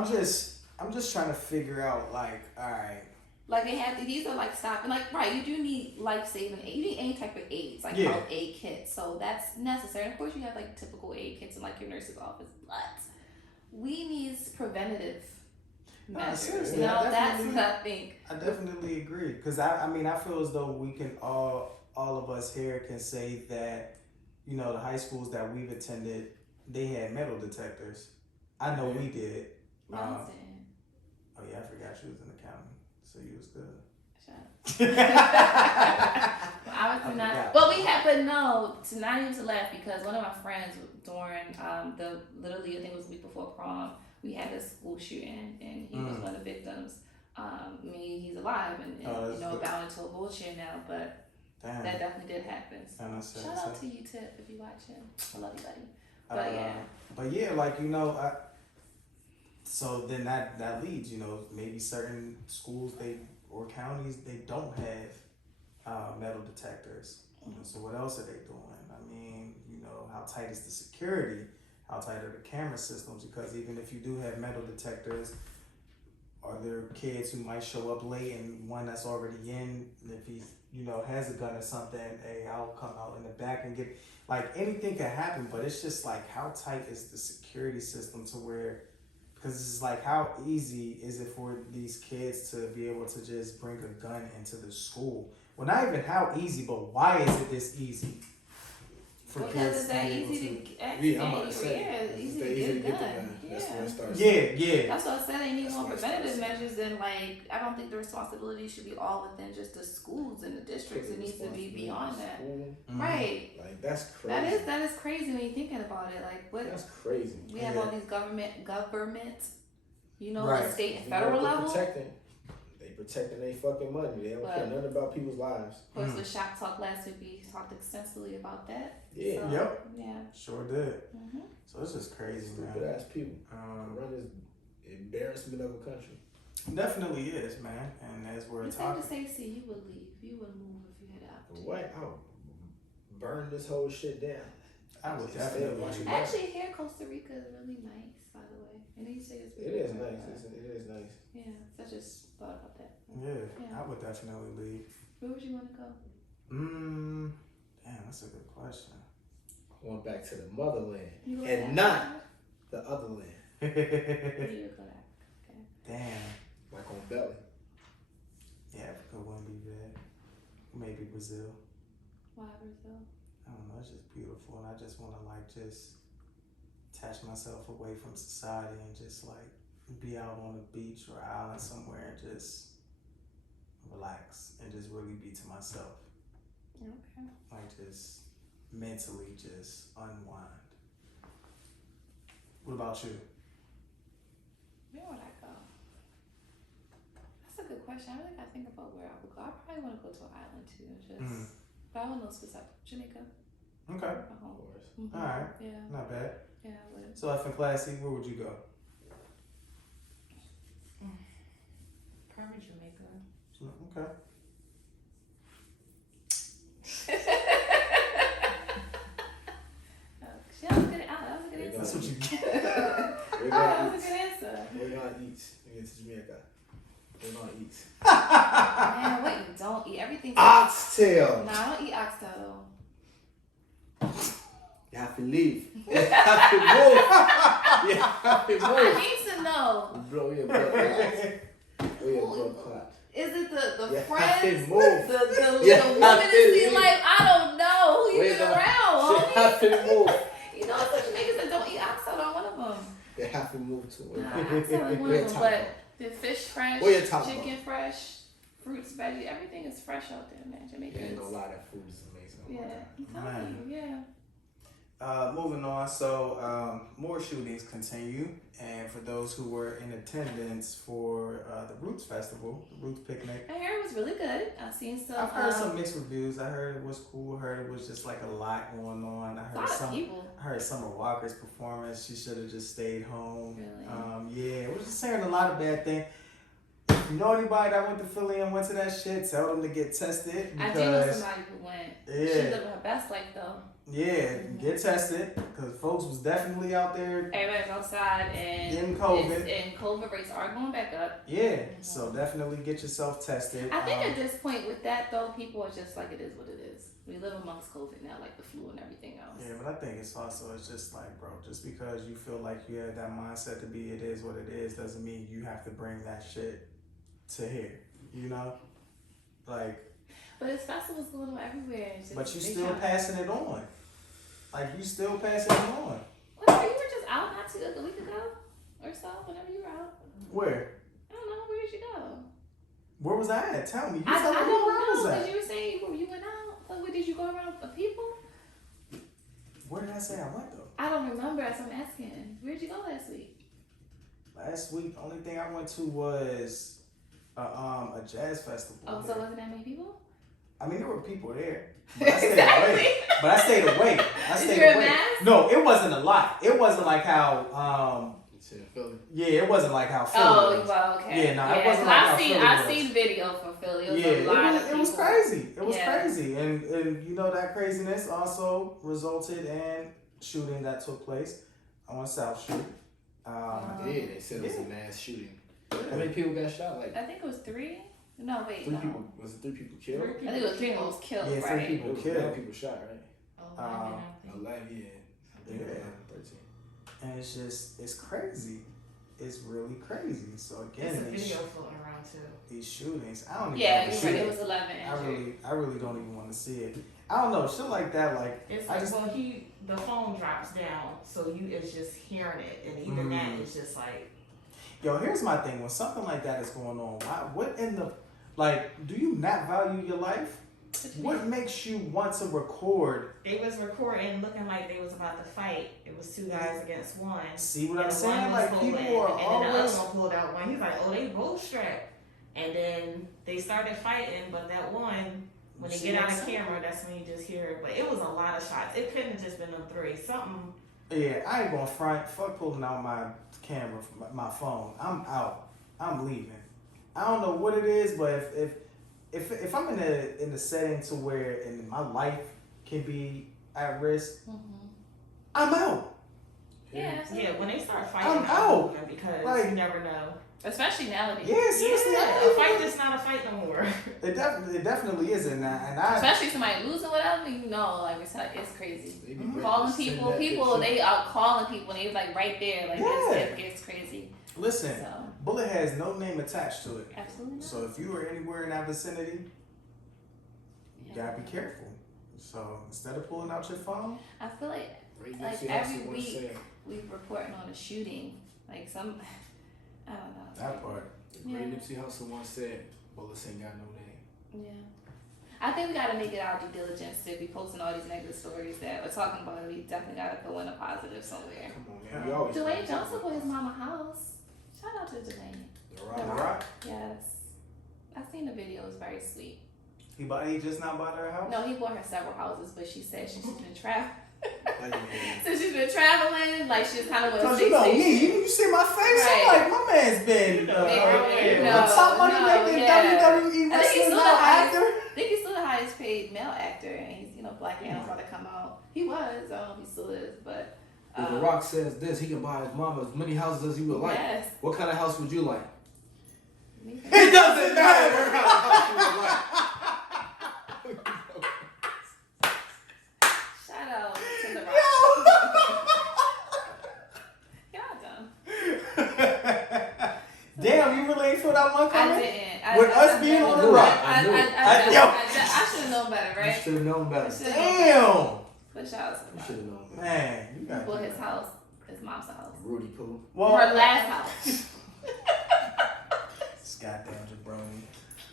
I'm just trying to figure out, like, all right. Like they have these are like stop and like right, you do need life-saving aid. You need any type of aids, like health aid kits. So that's necessary. Of course you have like typical aid kits in like your nurse's office, but we need preventative measures. Seriously, you know, that's what I think. I definitely agree. Because I mean I feel as though we can all of us here can say that, you know, the high schools that we've attended, they had metal detectors. I know we did. No, oh yeah, I forgot you was in the county. So you was good. I was not. But we had, but no, to not even to laugh because one of my friends during the literally I think it was the week before prom, we had a school shooting and he was one of the victims. He's alive and you know bound into a wheelchair now, but that definitely did happen. So shout out to you, Tip, if you watching. I love you, buddy. But yeah, like you know. So then that leads, you know, maybe certain schools or counties they don't have metal detectors. You know, so what else are they doing? I mean, you know, how tight is the security? How tight are the camera systems? Because even if you do have metal detectors, are there kids who might show up late and one that's already in? If he, you know, has a gun or something, hey, I'll come out in the back and get. Like anything could happen, but it's just like how tight is the security system to where. Because it's like, how easy is it for these kids to be able to just bring a gun into the school? Well, not even how easy, but why is it this easy for because kids it's that to be able easy to. to access. Yeah, I'm about to say. Yeah, it's easy to easy get a gun. That's where it starts. Yeah. That's what I said. They need That's more where it preventative starts. measures than like. I don't think the responsibility should be all within just the schools and the districts. It needs to be beyond that. Mm-hmm. Right. Like that's crazy. That is crazy when you're thinking about it. Like what? That's crazy. We have all these government, you know, Right. the state and You know federal what level. They protecting their fucking money. They don't care nothing about people's lives. Of course, with Shop Talk last week, we talked extensively about that. Yeah. So, Yep. Yeah. Sure did. Mm-hmm. So it's just crazy, Stupid man. ass people. Run this embarrassment of a country. Definitely is, man. And as we're It's talking, safe to say, you would leave. You would move if you had the opportunity. What? I would burn this whole shit down. I would Just definitely. watch it. Actually, here Costa Rica is really nice, by the way. And you say it's It is nice. It is nice. Yeah, so I just thought about that. Yeah, I would definitely leave. Where would you want to go? Damn, that's a good question. Going back to the motherland You go and to not Africa? the other land. You would go to Africa. Okay. Damn. Like on belly. Yeah, Africa wouldn't be bad. Maybe Brazil. Why Brazil? I don't know, it's just beautiful, and I just want to just detach myself away from society and just be out on a beach or island somewhere and just relax and just really be to myself. Okay. Just mentally just unwind. What about you? Where would I go? That's a good question. I really gotta think about where I would go. I probably want to go to an island too. But I don't know specific. Jamaica. Okay. Of course. Mm-hmm. All right. Yeah. Not bad. Yeah, I would. So if in classy, where would you go? Probably Jamaica. Okay. That was a good answer. That's what you get. We're That gonna was a eat. good answer. We're gonna eat. We're going to Jamaica. We're gonna eat. Man, what you don't eat? Everything. Oxtail. Nah, I don't eat oxtail though. You have to leave. You have to move. You have to I move. need to know. Blow your blood clot. Blow your blood clot. Is it the You have friends? to move. The You woman have in to the leave. life? I don't know. Who you Wait been a- around, You homie? have to move. You know, such niggas that don't eat oxtail on one of them. You have to move to it. Nah, oxtail is one Where of them. top But the fish fresh, Where your top chicken fresh, fruits, veggie, everything is fresh out there, man. Jamaica. You ain't gonna lie, that food is amazing. Oh my Yeah, God. I'm telling you, yeah. Moving on, so more shootings continue, and for those who were in attendance for the Roots Festival, the Roots Picnic, I heard it was really good. I've seen some. I've heard some mixed reviews. I heard it was cool. I heard it was just a lot going on. I a heard lot of people. I heard Summer Walker's performance. She should have just stayed home. Really? Yeah, it was just hearing a lot of bad things. If you know anybody that went to Philly and went to that shit, tell them to get tested. I do know somebody who went. Yeah. She lived her best life though. Yeah, get tested because folks was definitely out there Everybody's outside and getting COVID. And COVID rates are going back up. Yeah, so definitely get yourself tested. I think at this point with that though, people are just like, it is what it is. We live amongst COVID now, like the flu and everything else. Yeah, but I think it's just bro, just because you feel like you have that mindset to be it is what it is doesn't mean you have to bring that shit to here, you know? But it's festivals going on everywhere. But you still passing it on. You still passing it on. Whatever, you were just out a week ago or so, whenever you were out. Where? I don't know, where did you go? Where was I at? Tell me. You I tell me don't where I know, was because at. you were saying you went out. So where did you go around with people? Where did I say I went though? I don't remember, as I'm asking. Where'd you go last week? Last week, the only thing I went to was a jazz festival. Oh, so wasn't that many people? I mean, there were people there. But I stayed away. But I stayed away. Did you wear a mask? No, it wasn't a lot. It wasn't like how It's in Philly. yeah, it wasn't like how Philly Oh, was. well, okay. Yeah, no, it wasn't like how Philly I've was. seen video from Philly. It was Yeah, a lot of it was people. crazy. It was Yeah. crazy. And you know that craziness also resulted in shooting that took place on South Street. Yeah, they said it was a mass shooting. How many people got shot? Like I think it was 3. No, wait. three no. people. Was it 3 people killed? I think it was 3 was killed, Yeah, 3 right? people It was killed. 11 people shot, right? Oh, I mean, 11, yeah. I think it was Yeah. 11, 13. And it's crazy. is really crazy. So There's again, a video floating around too. these shootings, I don't even Yeah, want you're to right. see It it. was 11 injured. I really don't even want to see it. I don't know, shit like that. Like It's I like, just, well, the phone drops down, so you is just hearing it, and even that is just like. yo, here's my thing. When something like that is going on, what in the, like, do you not value your life? What makes you want to record? They was recording, looking like they was about to fight. It was 2 guys against 1. See what I'm And saying? one was Like holding, people are and then the always. other one pulled out one. He's like, oh, they both strapped. And then they started fighting, but that one, when they See get what out I'm of saying? camera, that's when you just hear it. But it was a lot of shots. It couldn't have just been them 3. Something. Yeah, I ain't gonna front. Fuck pulling out my camera, my phone. I'm out. I'm leaving. I don't know what it is, but if I'm in a setting to where and my life can be at risk, I'm out. Yeah, Yeah, when they start fighting, I'm out. moving because Like- you never know. especially nowadays. Yeah, seriously. Yeah, a fight is not a fight no more. It definitely isn't, and I. Especially somebody losing whatever, you know, like it's crazy. They be ready to Calling send people, that people picture. they out calling people, and they like right there, like Yeah. it's crazy. Listen, So bullet has no name attached to it. absolutely. Not. So if you are anywhere in that vicinity, you Yeah. gotta be careful. So instead of pulling out your phone, I feel like Ray like Nipsey every Hussle once week said, we reporting on a shooting, like some, I don't know. that part. Yeah. Ray Nipsey Hussle once said, bullets ain't got no name. Yeah. I think we gotta make it our due diligence to be posting all these negative stories that we're talking about. We definitely gotta go in a positive somewhere. Come on, man. We always Dwayne Johnson bought his mama house. Shout out to Dwayne. The The Rock. Rock, Yes. I seen the video. It was very sweet. he just now bought her house. No, he bought her several houses, but she said she's been traveling. Like, man, So she's been traveling, like she's kind of with a Cause you know fixation. me, you see my face. Right. I'm like, my man's been No, top money making yeah. WWE I think he's wrestling still now the highest- actor. I think he's still the highest paid male actor, and he's Black Adam's about to come out. He was, I don't know if he still is, but if The Rock says this, he can buy his mama as many houses as he would like. yes. What kind of house would you like? Me too. It doesn't matter. What kind of house you would like? Shout out to The Rock. Y'all dumb. Damn, you really ain't feel that one I coming? didn't. With us being on The Rock. I knew it. I should have known better, You right? should have known better. Should've known Damn. But shout out to You The should Rock. have known better. Man, you got Well, his house, his mom's house. Rudy Poo. well, Her last house. this goddamn jabroni.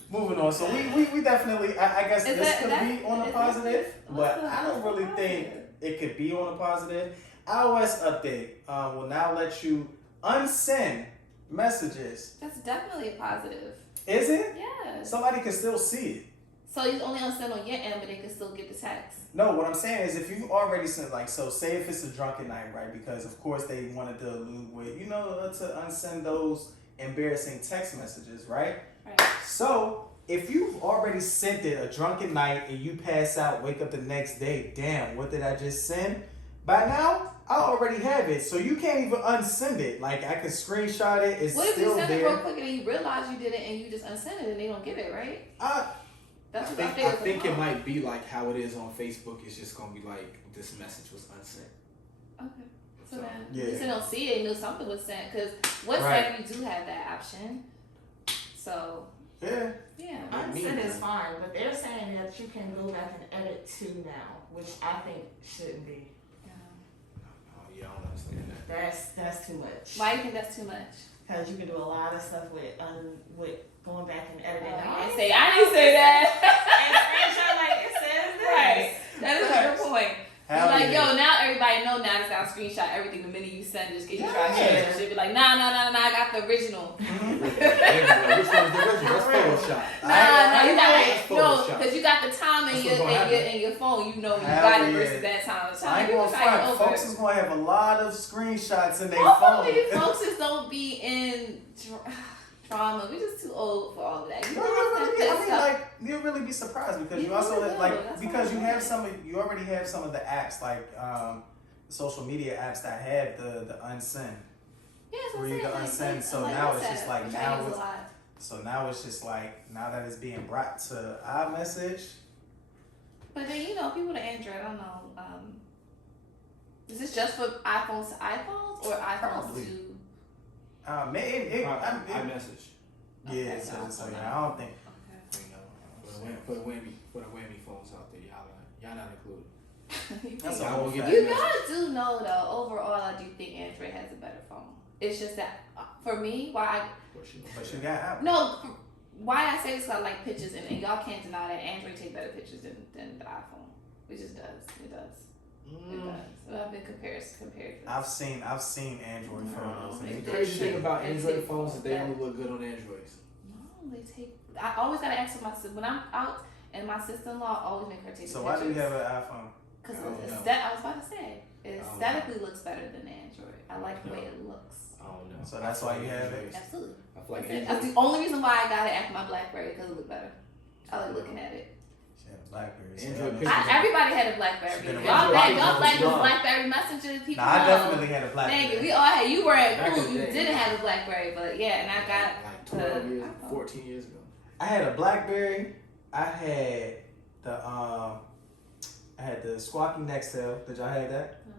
Moving on, so we definitely, I guess Is this that- could that's- be on a is positive, that- but what's I don't really think it could be on a positive. iOS update will now let you unsend messages. That's definitely a positive. Is it? Yeah. Somebody can still see it. So you only unsend on your end, but they can still get the text. No, what I'm saying is if you already sent, like, so say if it's a drunken night, right? Because of course they wanted to allude with, to unsend those embarrassing text messages, right? Right. So if you've already sent it a drunken night and you pass out, wake up the next day, damn, what did I just send? By now, I already have it, so you can't even unsend it. Like, I can screenshot it, it's What if you still send it real there. quick and then you realize you did it and you just unsend it and they don't get it, right? That's what I think it might be like how it is on Facebook. It's just gonna be like this message was unsent. Okay. So So, then, yeah. at least they don't see it and knew something was sent. Because WhatsApp, Right. you do have that option. So, Yeah. yeah. Unsend is fine, but they're saying that you can go back and edit to now, which I think shouldn't be. Oh yeah, I don't understand that. That's too much. Why do you think that's too much? Because you can do a lot of stuff with going back and editing. I didn't say that. And screenshot like it says this. Right. That is a good point. Hell It's like, yeah. yo, now everybody know now it's got to screenshot everything the minute you send just get you try to Yeah. share it. Should be like, nah, I got the original. Which one is the original? That's Photoshop. Nah, you got That's Photoshop. because you got the time in That's your what's gonna happen. in your phone. You know you Hell got it yeah. versus that time. I ain't gonna front. Folks is gonna have a lot of screenshots in their phone. Hopefully, folks just don't be in trauma. We're just too old for all of that. You No, know you'll what I'm really be, saying? like you'll really be surprised because you You also really will. like That's because what you I'm have saying. you already have some of the apps like social media apps that have the unsend. Yeah, that's what where I'm you can saying. unsend. So Like now it's WhatsApp, just like which I now use a it's lot. so now it's just like now that it's being brought to iMessage. But then people to Android. I don't know. Is this just for iPhones to iPhones or iPhones Probably. to? I message. Yeah, so I don't think. Okay. You know, for the whammy phones out there, y'all not included. That's Y'all a won't get You that guys do know though. Overall, I do think Android has a better phone. It's just that for me, But you got Apple. no. Why I say this? 'Cause I like pictures, and y'all can't deny that Android take better pictures than the iPhone. It just does. It does. It does. So I've been compared. I've seen Android photos. The crazy thing about Android phones is they only look good on Androids. No, they take. I always gotta ask for my sister when I'm out, and my sister-in-law always make her take. So the why do you pictures. have an iPhone? Because I don't know. I was about to say, it aesthetically looks better than Android. I like the way it looks. I don't know. So that's why you have it? Absolutely. I feel like That's Android. the only reason why I got it after my BlackBerry, because it looked better. I like looking at it. She had a BlackBerry. Android pictures. Everybody had a BlackBerry. She's been Y'all around. black Long. was BlackBerry Messenger people. Nah, I know. definitely had a BlackBerry. Dang it, we all had. You were Back cool. in the You day. didn't have a BlackBerry, but yeah, and I got like 12 years, iPhone. 14 years ago. I had a BlackBerry. I had the Squawky Nextel. Did y'all have that? No.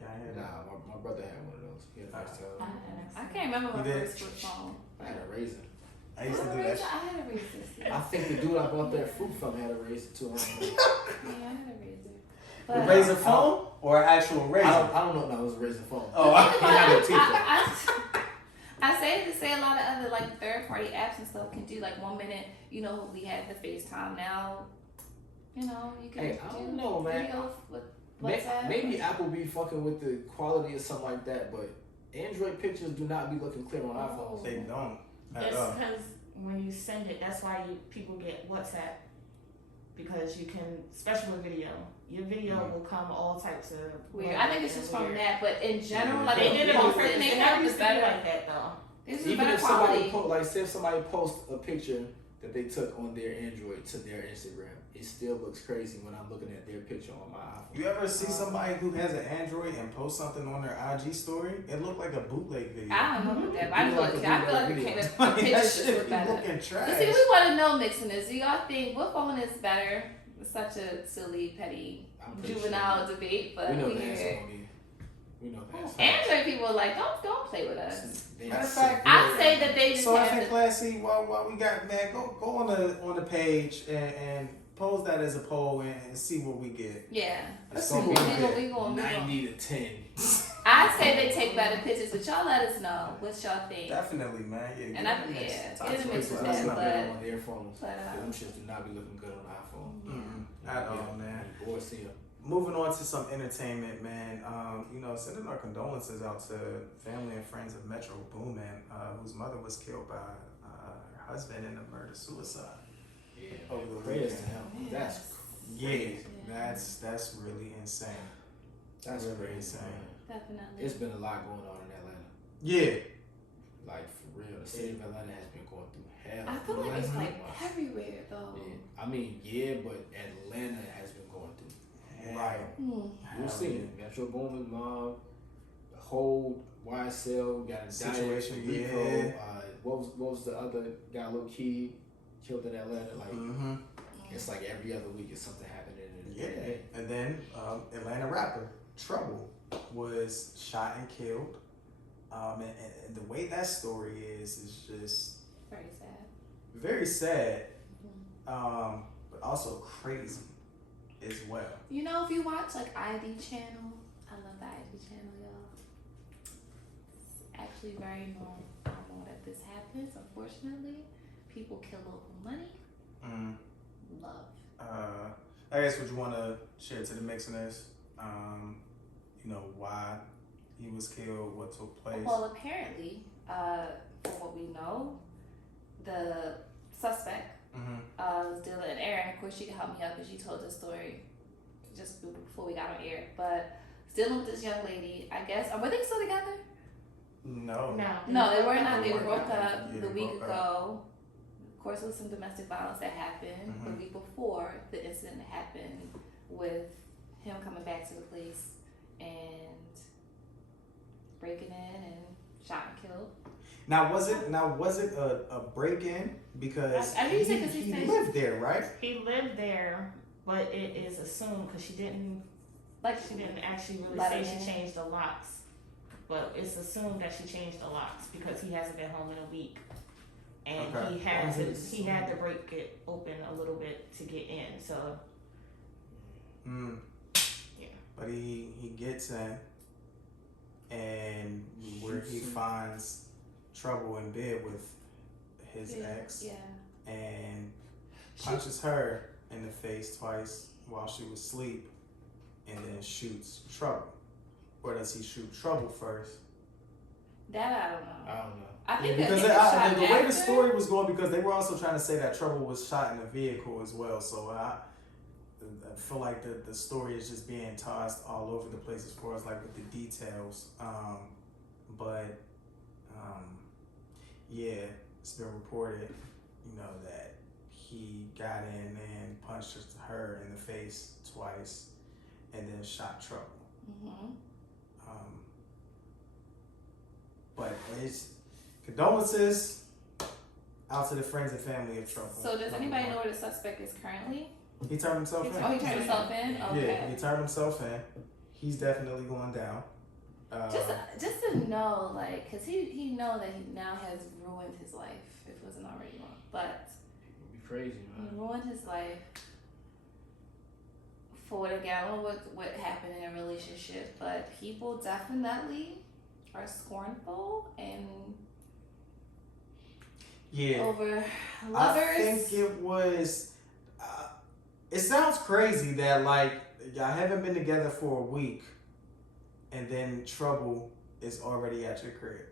Yeah, I had that. Nah, my brother had one of those. He had a Nextel. I can't remember my You did? first flip phone. I had a Razor. I used to do that. I had a Razor. I think the dude I bought that fruit from had a Razor too. I don't know. Yeah, I had a Razor. The But, Razor phone or actual Razor? I don't know. No, it was a Razor phone. Oh, the thing he had about a it, teeth. I say to say a lot of other like third party apps and stuff can do like 1 minute, we had the FaceTime now, you can Hey, I do don't know, man. videos with WhatsApp. Maybe Apple be fucking with the quality or something like that, but Android pictures do not be looking clear on iPhones. They don't at It's all. because when you send it, that's why people get WhatsApp, because you can, especially with video, your video will come all types of Weird. I think it's just from weird. that, but in general, like They did it on posting, purpose. they They have never the used to be better. like that though. This is Even better if somebody quality. say if somebody posts a picture that they took on their Android to their Instagram, it still looks crazy when I'm looking at their picture on my iPhone. You ever see somebody who has an Android and post something on their IG story? It looked like a bootleg video. I don't know about that, but I You feel like like a I feel like video. the That pictures just shit look be better. looking trash. But see, we want to know, mixing this. Do y'all think what phone is better? It's such a silly, petty, I'm pretty juvenile debate, but We know we the hear answer it. won't be. We know the answer. Android people are like, don't play with us. Matter of fact, I say that they just So I have think to. classy. While we got man, go on the page and pose that as a poll and see what we get. Yeah. Let's It's see what we gonna get. We going. 90 to 10. I say they take better pictures, but y'all let us know what y'all think. Definitely, man. Yeah, And get in the mix. Talk get in to the us mix with about that, That's it. not but- better on their phones. but, Them shits do not be looking good on iPhone. At all, man. Or see them. Moving on to some entertainment, man. Sending our condolences out to family and friends of Metro Boomin, whose mother was killed by her husband in a murder-suicide. Yeah. Over the Prayers to weekend. him. That's Yeah, that's really insane. That's Really crazy. insane. Man. Definitely. It's been a lot going on in Atlanta. Yeah, Like for real, the city of Atlanta has been going through hell. I feel for the like it's last like few months. everywhere though. Yeah. I mean, yeah, but Atlanta has been going through. right. You've seen it. Metro Boomin, Mob, the whole YSL got a Situation, Rico. yeah. What was the other guy, Lil Key, killed in Atlanta? Like Mm-hmm. it's like every other week is something happening. Yeah, and then Atlanta rapper Trouble was shot and killed. And the way that story is just Very sad. very sad, but also crazy as well. If you watch like ID channel, I love the ID channel, y'all. It's actually very normal that this happens. Unfortunately, people kill local money. Love. I guess what you want to share to the mixers, why he was killed, what took place. Well, apparently, from what we know, the suspect was dealing, and Erin, of course, she can help me out because she told this story just before we got on air. But dealing with this young lady, I guess, were they still together? No. No, they were not. They They weren't. broke up Yeah, the they week broke ago. Of course, it was some domestic violence that happened the Mhm. week before the incident that happened with him coming back to the place and breaking in and shot and killed. Now was it a break-in because I didn't say 'cause he he said- lived there, right? He lived there, but it is assumed because she didn't Like actually really Let say him she in. changed the locks. but it's assumed that she changed the locks because he hasn't been home in a week, and Okay. he had to break it open a little bit to get in. So, yeah. But he gets in, and where he finds trouble in bed with his ex, and punches her in the face twice while she was asleep, and then shoots Trouble. Or does he shoot Trouble first? That I don't know. I don't know. I think because that the way the story was going, because they were also trying to say that Trouble was shot in a vehicle as well. So I feel like the story is just being tossed all over the place as far as like with the details. Yeah, it's been reported, that he got in and punched her in the face twice, and then shot Trouble. But it's condolences out to the friends and family of Trouble. So does anybody know where the suspect is currently? He turned himself in. Oh, he turned himself in? Okay. Yeah, he turned himself in. He's definitely going down. Just to know, like, because he know that he now has ruined his life, if it wasn't already wrong. But It'd be crazy, man. he ruined his life for, again, I don't know what happened in a relationship, but people definitely are scornful and over lovers. I think it was. It sounds crazy that like y'all haven't been together for a week, and then Trouble is already at your crib.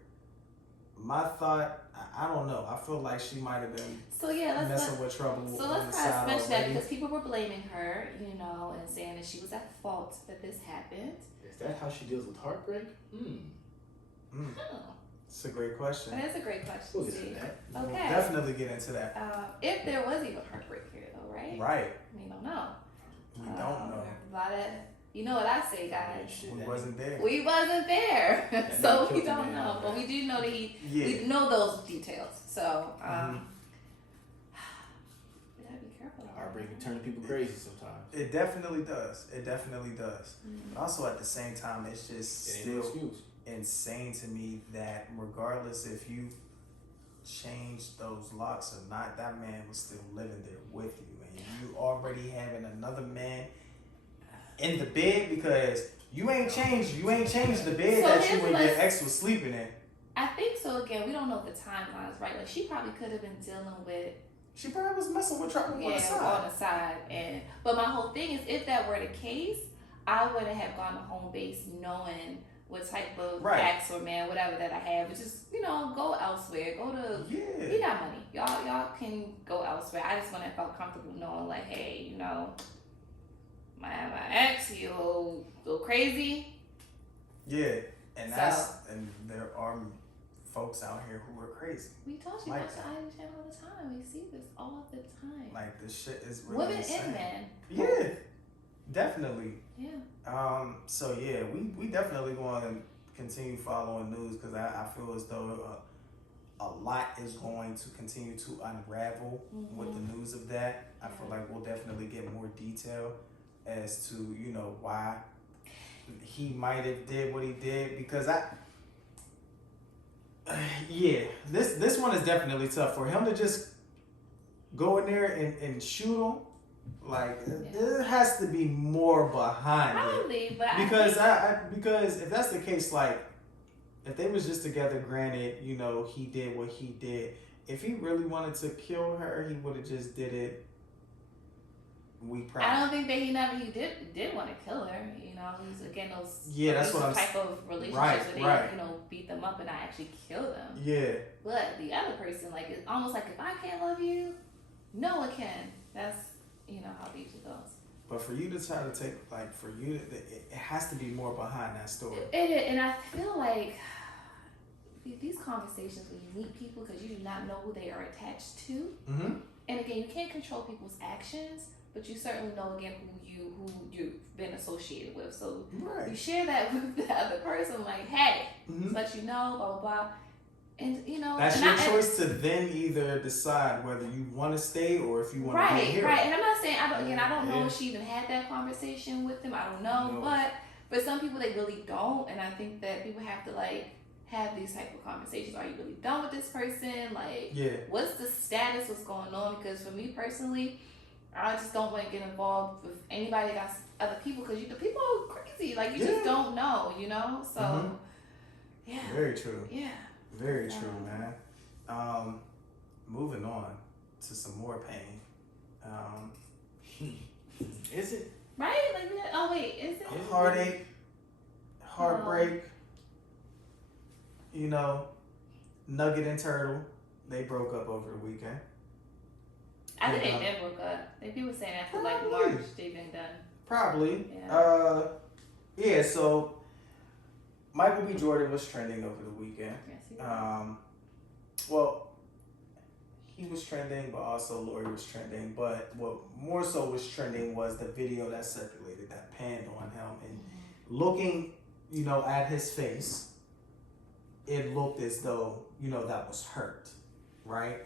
My thought, I don't know. I feel like she might have been messing with Trouble. So let's kind of mention that because people were blaming her, and saying that she was at fault that this happened. Is that how she deals with heartbreak? It's a great question. That is a great question. We'll get into that. Okay. We'll definitely get into that. If there was even heartbreak here, though, right? Right. We don't know. We don't know. A lot of, you know what I say, guys. We wasn't there. We wasn't there, so we don't know. But we do know that we know those details. So, we gotta be careful. Heartbreak can turn people crazy sometimes. It definitely does. It definitely does. But also at the same time, it's just still insane to me that regardless if you changed those locks or not, that man was still living there with you, man. You already having another man in the bed because you ain't changed the bed that you and your ex was sleeping in. I think so. Again, we don't know if the timeline is right. Like she probably could have been dealing with. She probably was messing with Trouble on the side. But my whole thing is, if that were the case, I wouldn't have gone to home base knowing what type of ex or man, whatever that I have, but just go elsewhere. Go to he got money. Y'all can go elsewhere. I just wouldn't have felt comfortable knowing like, hey, my ex, he'll go crazy. Yeah, and and there are folks out here who are crazy. We talk about the Irish channel all the time. We see this all the time. Like this shit is really women insane. and men. Yeah, definitely. Yeah. So yeah, we definitely going to continue following news because I feel as though a lot is going to continue to unravel with the news of that. I feel like we'll definitely get more detail as to why he might have did what he did because this one is definitely tough for him to just go in there and shoot him. Like there has to be more behind it. But because because if that's the case, like if they was just together, granted, he did what he did. If he really wanted to kill her, he would have just did it. I don't think that he did want to kill her. He's again those that's what I'm type of relationships where they beat them up and not actually kill them. Yeah. But the other person, like it's almost like if I can't love you, no one can. That's how it usually goes. But for you to try to take it has to be more behind that story. And I feel like these conversations when you meet people because you do not know who they are attached to. And again, you can't control people's actions. But you certainly know again who you've been associated with. So you share that with the other person, like, hey, let you know, blah blah blah, and that's your choice to then either decide whether you want to stay or if you want to be here. Right. And I'm not saying I don't know if she even had that conversation with him. I don't know, but For some people, they really don't, and I think that people have to like have these type of conversations. Are you really done with this person? Like, what's the status? What's going on? Because for me personally, I just don't want to get involved with anybody that's other people because the people are crazy. Like, you just don't know, you know? So, yeah. Very true. Yeah. Very true, man. Moving on to some more pain. Is it? Right? Like, oh, wait, is it? Heartache, heartbreak. You know, Nugget and Turtle, they broke up over the weekend. I think they never broke up. People saying after like March they've been done. Probably. Yeah. So Michael B. Jordan was trending over the weekend. Yes, well, he was trending, but also Lori was trending. But what more so was trending was the video that circulated that panned on him and looking, you know, at his face. It looked as though, you know, that was hurt, right?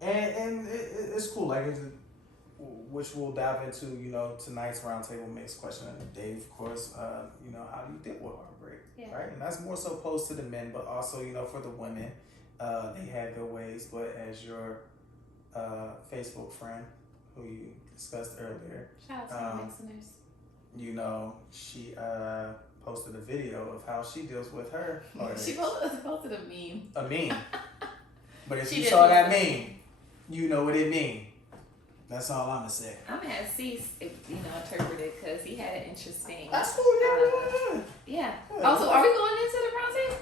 And it's cool, like, which we'll dive into, you know, tonight's roundtable mix question of the day, of course. You know, how do you deal with heartbreak, right? And that's more so posed to the men, but also, you know, for the women, they have their ways. But as your Facebook friend, who you discussed earlier, shout out to my listeners. You know, she posted a video of how she deals with her heartache. She posted a meme. A meme. But if you saw that meme, you know what it means. That's all I'm gonna say. I'm gonna have Cease, interpret it because he had an interesting. That's cool. Yeah. Also, are we going into the round table?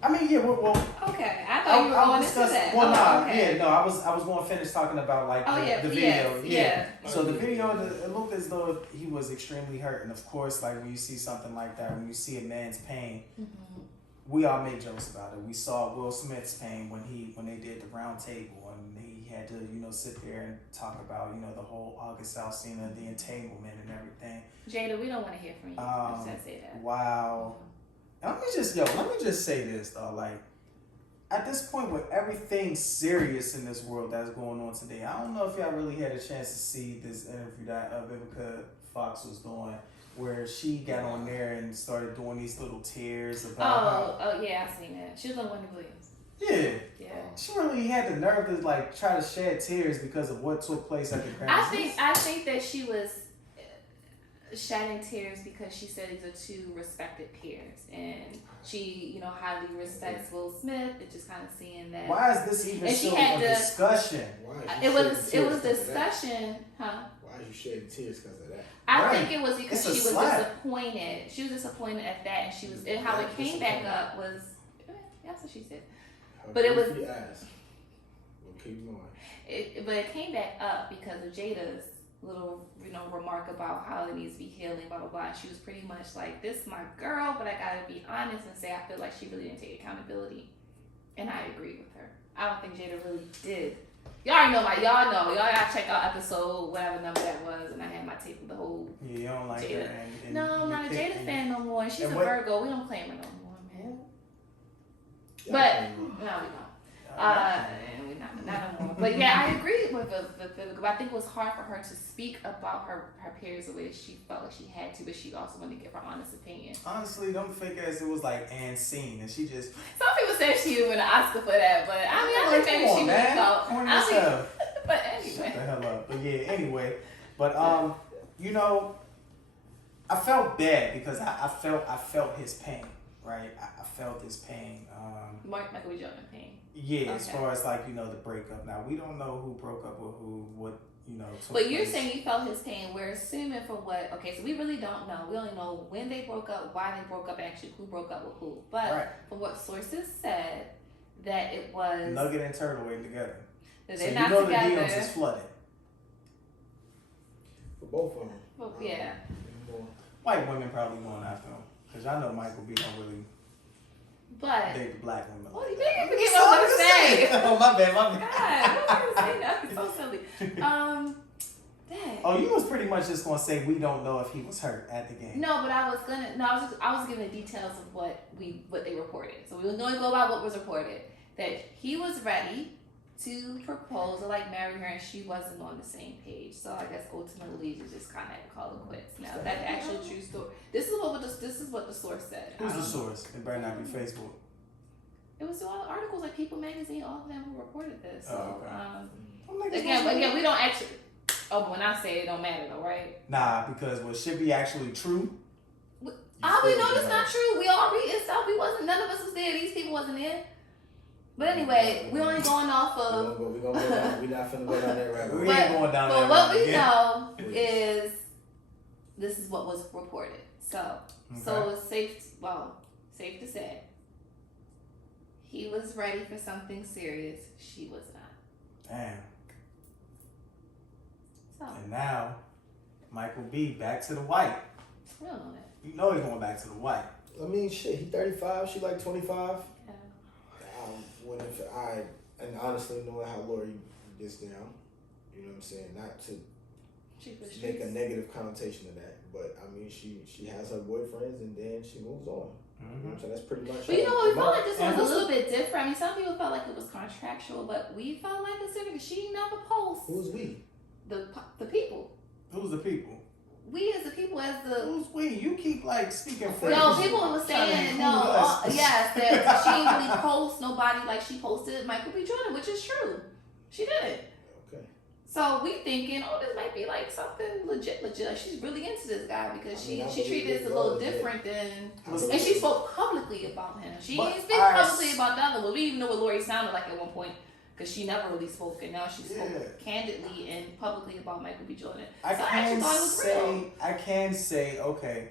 I mean, yeah. Well. Okay, I thought you were going into that. Well, okay. yeah, no. I was going to finish talking about like the video. Yes. So the video, it looked as though he was extremely hurt, and of course, like when you see something like that, when you see a man's pain, we all made jokes about it. We saw Will Smith's pain when they did the round table, and he had to sit there and talk about the whole August Alsina, the entanglement and everything. Jada, we don't want to hear from you. I just say that. Wow. Let me just say this though, like at this point with everything serious in this world that's going on today, I don't know if y'all really had a chance to see this interview that Vivica Fox was doing, where she got on there and started doing these little tears about. Oh yeah, I seen that. She was on Wendy Williams. Yeah. She really had the nerve to like try to shed tears because of what took place at the Grammys. I think that she was shedding tears because she said these are two respected peers, and she, highly respects Will Smith, and just kind of seeing that. Why is this even still a discussion? It was discussion, huh? Why is you shedding tears because of that? I think it was because she was disappointed. She was disappointed at that, and she was. And how it came back up was. That's what she said. But it was. Keep going. But it came back up because of Jada's little, remark about how it needs to be healing, blah, blah, blah. She was pretty much like, this is my girl, but I gotta be honest and say I feel like she really didn't take accountability. And I agree with her. I don't think Jada really did. Y'all already know y'all gotta check out episode, whatever number that was, and I had my tape with the whole you don't like Jada. her. And no, I'm not a Jada fan no more. She's a Virgo. We don't claim her no more, man. Yeah, but, no, we don't. Not no more. But yeah, I agree with Vivica. But I think it was hard for her to speak about her peers the way she felt like she had to, but she also wanted to give her honest opinion. Honestly, don't think as it was like Unseen, and she just. Some people say she would win an Oscar for that, but I think maybe she would have felt. But anyway. Shut the hell up. But yeah, anyway. But I felt bad because I felt his pain, right? I felt his pain. Michael B. Jordan pain. Yeah, as far as like, the breakup. Now, we don't know who broke up with who, what, took But you're place. saying you felt his pain. We're assuming from what, so we really don't know. We only know when they broke up, why they broke up, actually who broke up with who. But from what sources said, that it was... Nugget and Turtle were together. That they're not together. The DMs is flooded. For both of them. Well, yeah. White women probably going after him. Because I know Michael B. don't really... But date the black women. Well, you didn't forget what I was going to say. Oh, my bad. God, what was I going to say? That's so silly. Dang. Oh, you was pretty much just gonna say we don't know if he was hurt at the game. No, but I was giving the details of what they reported. So we was going to go by what was reported. That he was ready to propose or like marry her, and she wasn't on the same page. So I guess ultimately you just kind of had to call it quits. Now that the actual true story. This is what the source said. Who's the source? It better not be Facebook. It was all the articles like People Magazine, all of them who reported this. So okay. again, we don't actually. Oh, but when I say it don't matter though, right? Nah, because what should be actually true. How we know that's not true? We all read it stuff. We wasn't. None of us was there. These people wasn't there. But anyway, we only going off of. We're not finna go down that rabbit hole. We ain't going down that But what we again. know is this is what was reported. So it's safe to say he was ready for something serious. She was not. Damn. So And now, Michael B. back to the white. we don't know that. You know he's going back to the white. I mean, shit, he 35, she like 25. Yeah. And honestly, knowing how Lori gets down, you know what I'm saying, not to make a negative connotation of that, but I mean, she has her boyfriends and then she moves on. Mm-hmm. So that's pretty much. But you know what? We felt like this was a little bit different. I mean, some people felt like it was contractual, but we felt like it's different because she never posts. Who's we? The people. Who's the people? We as the people, as the. Who's we? You keep like speaking French. No, people were saying yes, that she didn't really post nobody like she posted Michael B. Jordan, which is true. She didn't. Okay. So we thinking, this might be like something legit. Like she's really into this guy because she treated this a little different than, and she spoke publicly about him. She didn't speak publicly about the other one. We didn't even know what Lori sounded like at one point because she never really spoke, and now she spoke candidly and publicly about Michael B. Jordan. I can say, okay,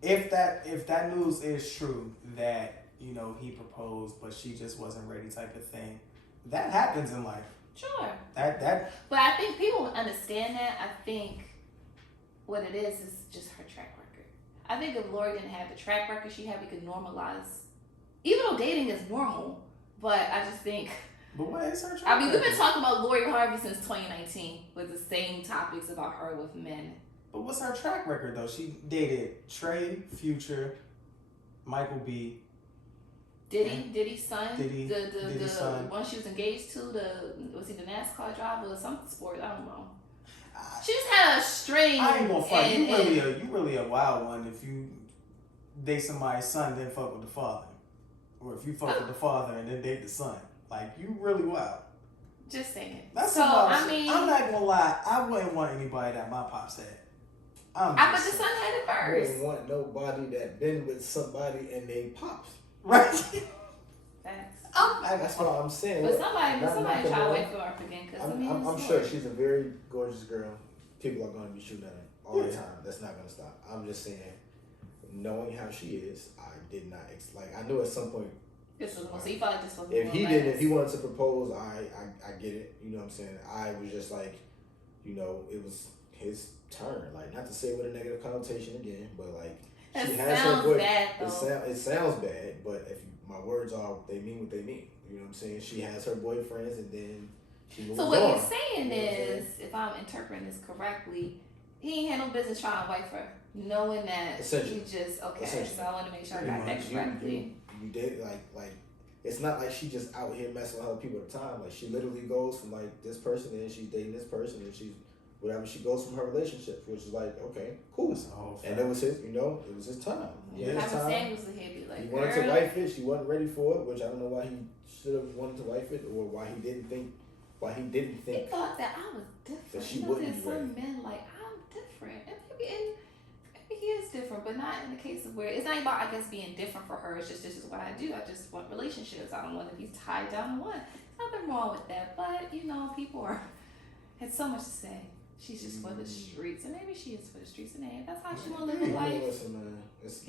if that news is true that he proposed but she just wasn't ready type of thing, that happens in life. Sure. That. But I think people understand that. I think what it is just her track record. I think if Lori didn't have the track record she had, we could normalize. Even though dating is normal, but I just think. But what is her track I mean, record? we've been talking about Lori Harvey since 2019 with the same topics about her with men. But what's her track record though? She dated Trey, Future, Michael B. Diddy's son, Diddy's son. one she was engaged to, was he the NASCAR driver or some sport? I don't know. She just had a string. I ain't gonna fuck. You really a wild one if you date somebody's son then fuck with the father, or if you fuck with the father and then date the son. Like you really wild. Just saying. That's so I mean, I'm not gonna lie. I wouldn't want anybody that my pops had. But the son had it I first. wouldn't want nobody that been with somebody and they pops. Right. Facts. That's what I'm saying. But somebody try to wait for her again because I'm sure she's a very gorgeous girl. People are going to be shooting at her all the time. That's not going to stop. I'm just saying, knowing how she is, I did not I knew at some point. So you felt like this was. If he wanted to propose, I get it. You know what I'm saying? I was just like, it was his turn. Like, not to say it with a negative connotation again, but like. She has her boy. Bad, it sounds bad, but if my words are, they mean what they mean. You know what I'm saying? She has her boyfriends, and then she moves on. So what you're saying is, if I'm interpreting this correctly, he ain't had no business trying to wife her, knowing that he just okay. So I want to make sure I got that correctly. You did like it's not like she just out here messing with other people at the time. Like she literally goes from like this person, and she's dating this person, and she's. Whatever she goes from her relationships, which is like, okay, cool. And it was his, it was his time. Yeah, his time. Like, he wanted to wife it. She wasn't ready for it, which I don't know why he should have wanted to wife it, or why he didn't think. He thought that I was different. That she wouldn't be some men like I'm different, and maybe he is different, but not in the case of where it's not about being different for her. It's just this is what I do. I just want relationships. I don't want to be tied down to one. There's nothing wrong with that, but people had so much to say. She's just for the streets, and maybe she is for the streets, and that's how she want to live her life. Listen, man, it's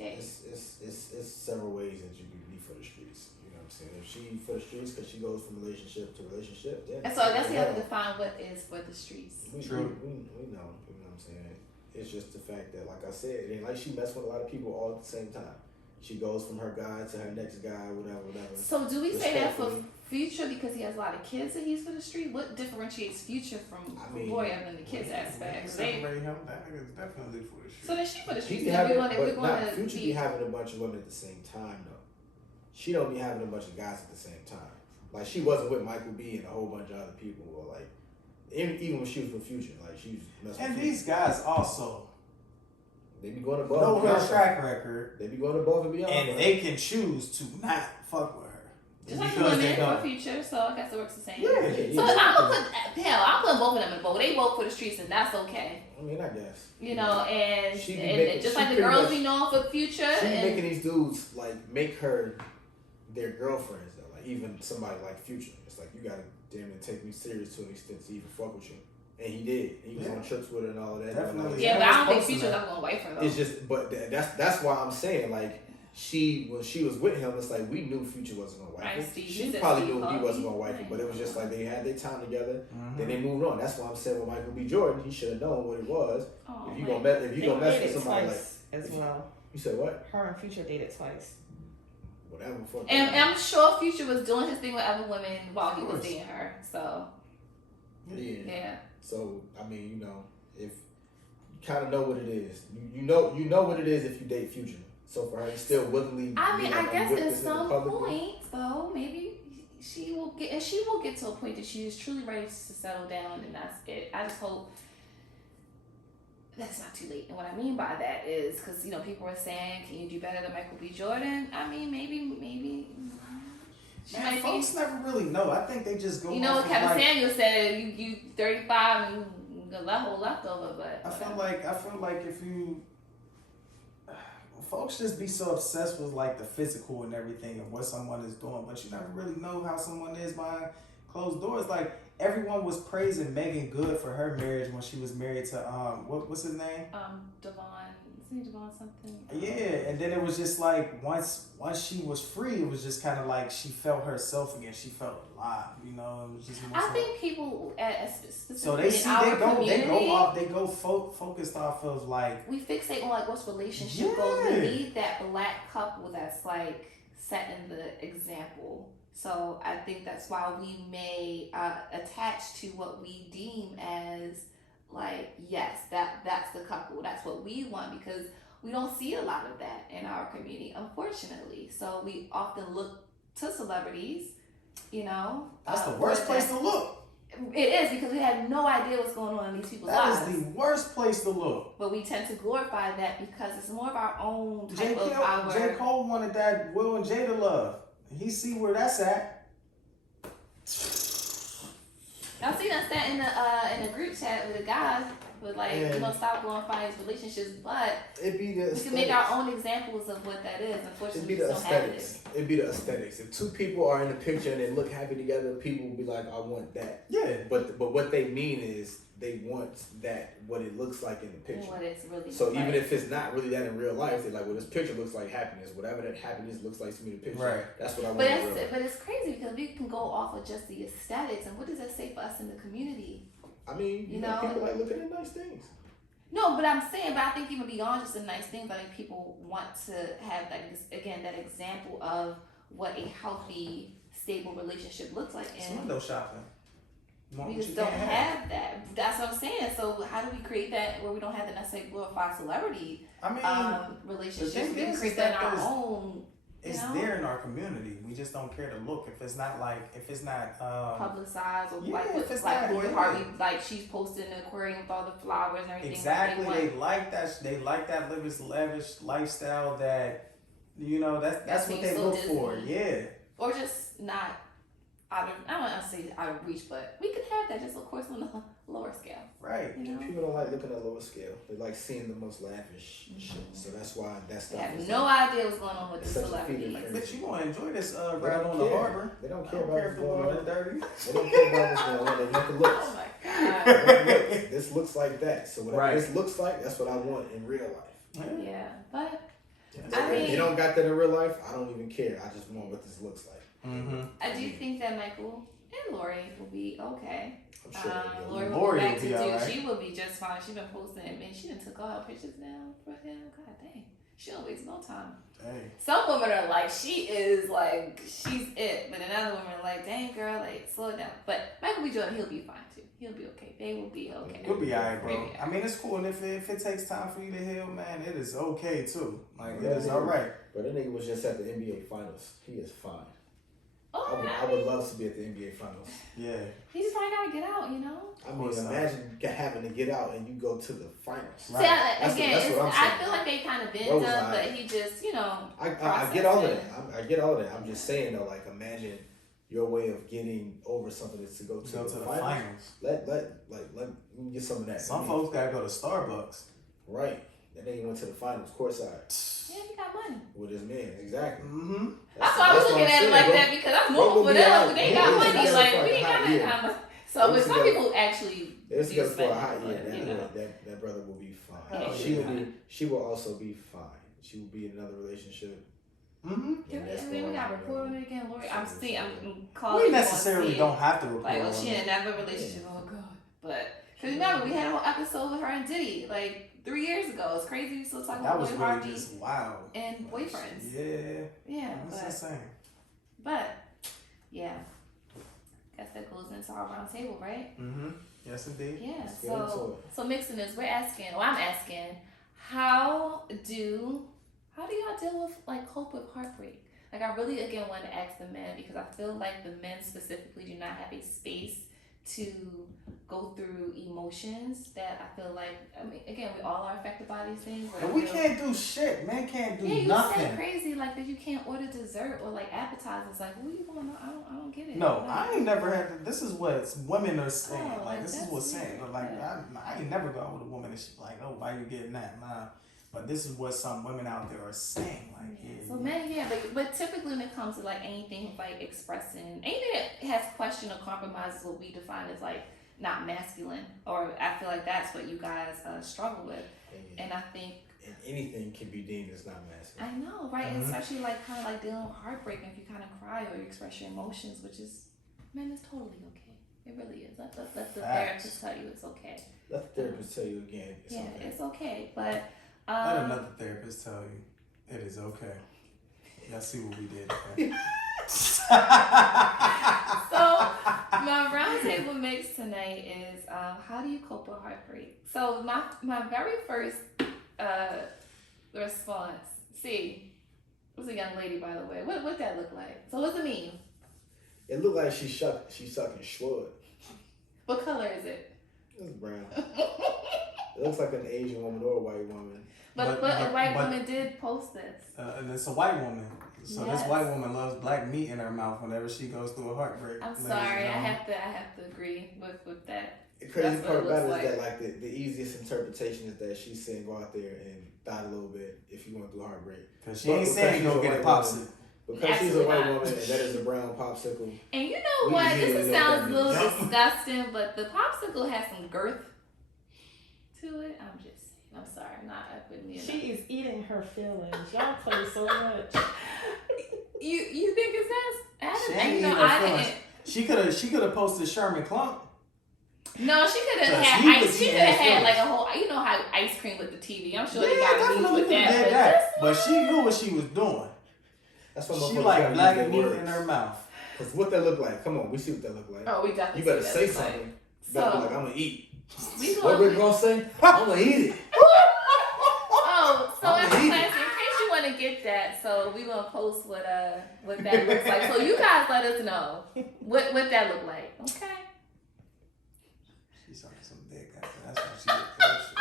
several ways that you can be for the streets. You know what I'm saying? If she for the streets because she goes from relationship to relationship, then. And so I guess you have to define what is for the streets. We know. You know what I'm saying? It's just the fact that, like I said, it ain't like she messed with a lot of people all at the same time. She goes from her guy to her next guy, whatever. So do we say that for Future because he has a lot of kids that he's for the street? What differentiates Future from Boy other than the kids aspect? That nigga's definitely for the street. So then she for the street. Future be having a bunch of women at the same time though. She don't be having a bunch of guys at the same time. Like she wasn't with Michael B and a whole bunch of other people, or like even when she was with Future, like she was messing And with these guys also they be going above. know and her beyond. track record, They be going above and beyond. and they can choose to not fuck with her. Just like Because women they for don't. Future, so I guess it works the same. Yeah. So I'm gonna put both of them in the boat. They vote for the streets, and that's okay. I mean, I guess. You know, and She be and making- just she like the pretty girls much- be known for Future, She and making these dudes like make her their girlfriends though. Like even somebody like Future, it's like you gotta damn near take me serious to an extent to even fuck with you. And he did. He was on trips with her and all of that. Definitely. yeah, but I don't think posting Future's that. not gonna wife her though. It's just, but that's why I'm saying like when she was with him, it's like we knew Future wasn't gonna wife Right, her. Steve, She you said probably Steve knew he Harvey. wasn't gonna wife her, Right. but it was just like they had their time together. Mhm. Then they moved on. That's why I'm saying with Michael B. Jordan, he should have known what it was. Oh, If you man. gonna mess, if you They gonna mess with dated somebody twice as well. you said what? Her and Future dated twice. Whatever. Fuck And that. I'm sure Future was doing his thing with other women while he Of was course. dating her. So Yeah. yeah. So I mean, you know, if you kind of know what it is, you know what it is if you date Future. So for her, you still willingly. I mean, be I like, guess with at this nigga some publicly. point, though, maybe she will get to a point that she is truly ready to settle down, and that's it. I just hope that's not too late. And what I mean by that is because people are saying, "Can you do better than Michael B. Jordan?" I mean, maybe. She Man, might folks be. never really know. I think they just go. You know off what of, Kevin like, Samuels said? You 35 and you got a whole leftover, but I feel like if you folks just be so obsessed with like the physical and everything and what someone is doing, but you never really know how someone is behind closed doors. Like everyone was praising Megan Good for her marriage when she was married to what's his name? Devon. Isn't he Devon something? Yeah, and then it was just like once she was free, it was just kind of like she felt herself again. She felt alive, It was just. I think people, specifically So they see in our they go community, focused off of like we fixate on like what's relationship goals. We need that black couple that's like setting the example. So I think that's why we may attach to what we deem as like, yes, that's the couple. That's what we want because we don't see a lot of that in our community, unfortunately. So we often look to celebrities, that's the worst place to look. It is because we have no idea what's going on in these people's lives. That is the worst place to look. But we tend to glorify that because it's more of our own type of our. J. Cole wanted that Will and Jada love. He see where that's at. I've seen us that in a group chat with a guy with like And- we're gonna stop glorifying his relationships, but It'd be the we can make our own examples of what that is. Unfortunately, It'd be we the just don't have aesthetics. it. It'd be the aesthetics. If two people are in the picture and they look happy together, people will be like, "I want that." Yeah. But what they mean is they want that what it looks like in the picture. What it's really So like. even if it's not really that in real life, they're like, "Well, this picture looks like happiness. Whatever that happiness looks like to me in the picture, Right. that's what I want." But in real life. it's crazy because we can go off of just the aesthetics, and what does that say for us in the community? I mean, you know, people like looking at nice things. No, but I'm saying, but I think even beyond just the nice things, I think people want to have like this, again, that example of what a healthy, stable relationship looks like, It's and window shopping. You want we what just you don't can't have that. That's what I'm saying. So how do we create that where we don't have the necessary glorified celebrity I mean, relationships? the thing We can is create that that in our there's- own. it's there in our community. We just don't care to look if it's not Publicized or yeah, like if with it's like not- Lori yeah. Harvey, like she's posted in the aquarium with all the flowers and everything. exactly. They They like that. They like that lavish lifestyle. That that's what seems they so look for. Disney. Yeah. or just not out of, I don't want to say out of reach, but we could have that just of course on a lower scale. Right. You know, People don't like looking at lower scale. They like seeing the most lavish shit. So that's why that they stuff. have is no like, idea what's going on with It's the such a celebrity. feeling. Like, bitch, you gonna enjoy this They ride don't on the care. harbor. They don't I care don't about care what's if the going water on. dirty. They don't care about what's going on. They want the looks. Oh my They god. want the looks. This looks like that. So whatever Right. this looks like, that's what I want in real life. Yeah, but If I mean- you don't got that in real life, I don't even care. I just want what this looks like. Mm-hmm. I do think that Michael and Lori will be okay. I'm sure. they'll Lori be will Lori go back will to be do. alright. She will be just fine. She's been posting. I mean, she done took all her pictures down for him. God dang, she don't waste no time. Hey. Some women are like, she's it, but then other women are like, dang girl, like slow it down. But Michael B. Jordan, he'll be fine too. He'll be okay. They will be okay. You'll be alright, bro. Maybe. I mean, it's cool, and if it takes time for you to heal, man, it is okay too. Like Yeah, it is yeah. all right. But that nigga was just at the NBA Finals. He is fine. Oh, I would love to be at the NBA Finals. Yeah. He just probably gotta get out, you know. I mean, imagine having to get out and you go to the finals. Right. See, that's what I'm saying. I feel like they kind of bent up, but he just, you know. I get all of that. I get all of that. I'm just saying though, like imagine your way of getting over something is to go to the finals. Let me get some of that. Some folks gotta go to Starbucks. Right. And then he went to the finals courtside. Yeah, he got money. With his man, exactly. Mm-hmm. That's why I was looking at it like that, because I'm moving for them. They got money. Like, we ain't got that kind of. So, but some people actually. They're together for a hot year. That brother will be fine. Yeah. She will also be fine. She will be in another relationship. Mm-hmm. We got to report on it again, Lori. I'm calling. We necessarily don't have to report. Like, oh, she in another relationship. Oh God. But because remember, we had a whole episode with her and Diddy, like 3 years ago. It's crazy. We still talking about Lloyd Harvey just wild and boyfriends. Yeah. That's insane. But yeah, guess that goes into our round table, right? Mm-hmm. Yes, indeed. Yeah. So mixing this, I'm asking, how do y'all deal with, like, cope with heartbreak? Like, I really, again, want to ask the men, because I feel like the men specifically do not have a space to go through emotions that I feel like, I mean, again, we all are affected by these things. And we can't do shit. Men can't do nothing. Yeah, you say crazy, like, that you can't order dessert or, like, appetizers. Like, what are you going on? I don't get it. No, like, I ain't never had to, this is what women are saying. Oh, like, this is what's saying. Like, yeah. I ain't never go out with a woman and she's like, oh, why you getting that? Nah. But this is what some women out there are saying. Like, So men, but typically when it comes to, like, anything like expressing, anything that has question or compromises will be defined as, like, not masculine, or I feel like that's what you guys struggle with. And I think anything can be deemed as not masculine. I know, right? Mm-hmm. And especially like kind of like dealing with heartbreak, and if you kind of cry or you express your emotions, which is, man, it's totally okay. It really is. Let the therapist tell you it's okay. Let the therapist tell you again. It's okay. But let another therapist tell you it is okay. Y'all see what we did. Okay? So my roundtable mix tonight is how do you cope with heartbreak? So my very first response. See, it was a young lady, by the way. What that look like? So what's it mean? It looked like she's sucking schwood. What color is it? It's brown. It looks like an Asian woman or a white woman. But a white woman did post this. And it's a white woman. So This white woman loves black meat in her mouth whenever she goes through a heartbreak. I'm sorry, I have to agree with that. The crazy part about it is that, like, the easiest interpretation is that she's saying go out there and die a little bit if you went through heartbreak. Because she ain't saying go get a popsicle. Because she's a white woman and that is a brown popsicle. And you know what? This sounds a little disgusting, but the popsicle has some girth to it. I'm sorry, I'm not up with me. She is eating her feelings. Y'all play so much. You think it's that? She ain't eating her feelings. She could have posted Sherman Klump. No, she could have had ice. She could have had like a whole, you know how ice cream with the TV. I'm sure they got meat with that. But she knew what she was doing. That's what she like black meat in her mouth. Cause what that look like? Come on, we see what that look like. Oh, we definitely. You better say something. You better be like, I'm gonna eat. What we're gonna say? I'm gonna eat it. Oh, so in case you want to get that, so we gonna post what that looks like. So you guys let us know what that look like, okay? She's talking some dick after. That's why she did that shit.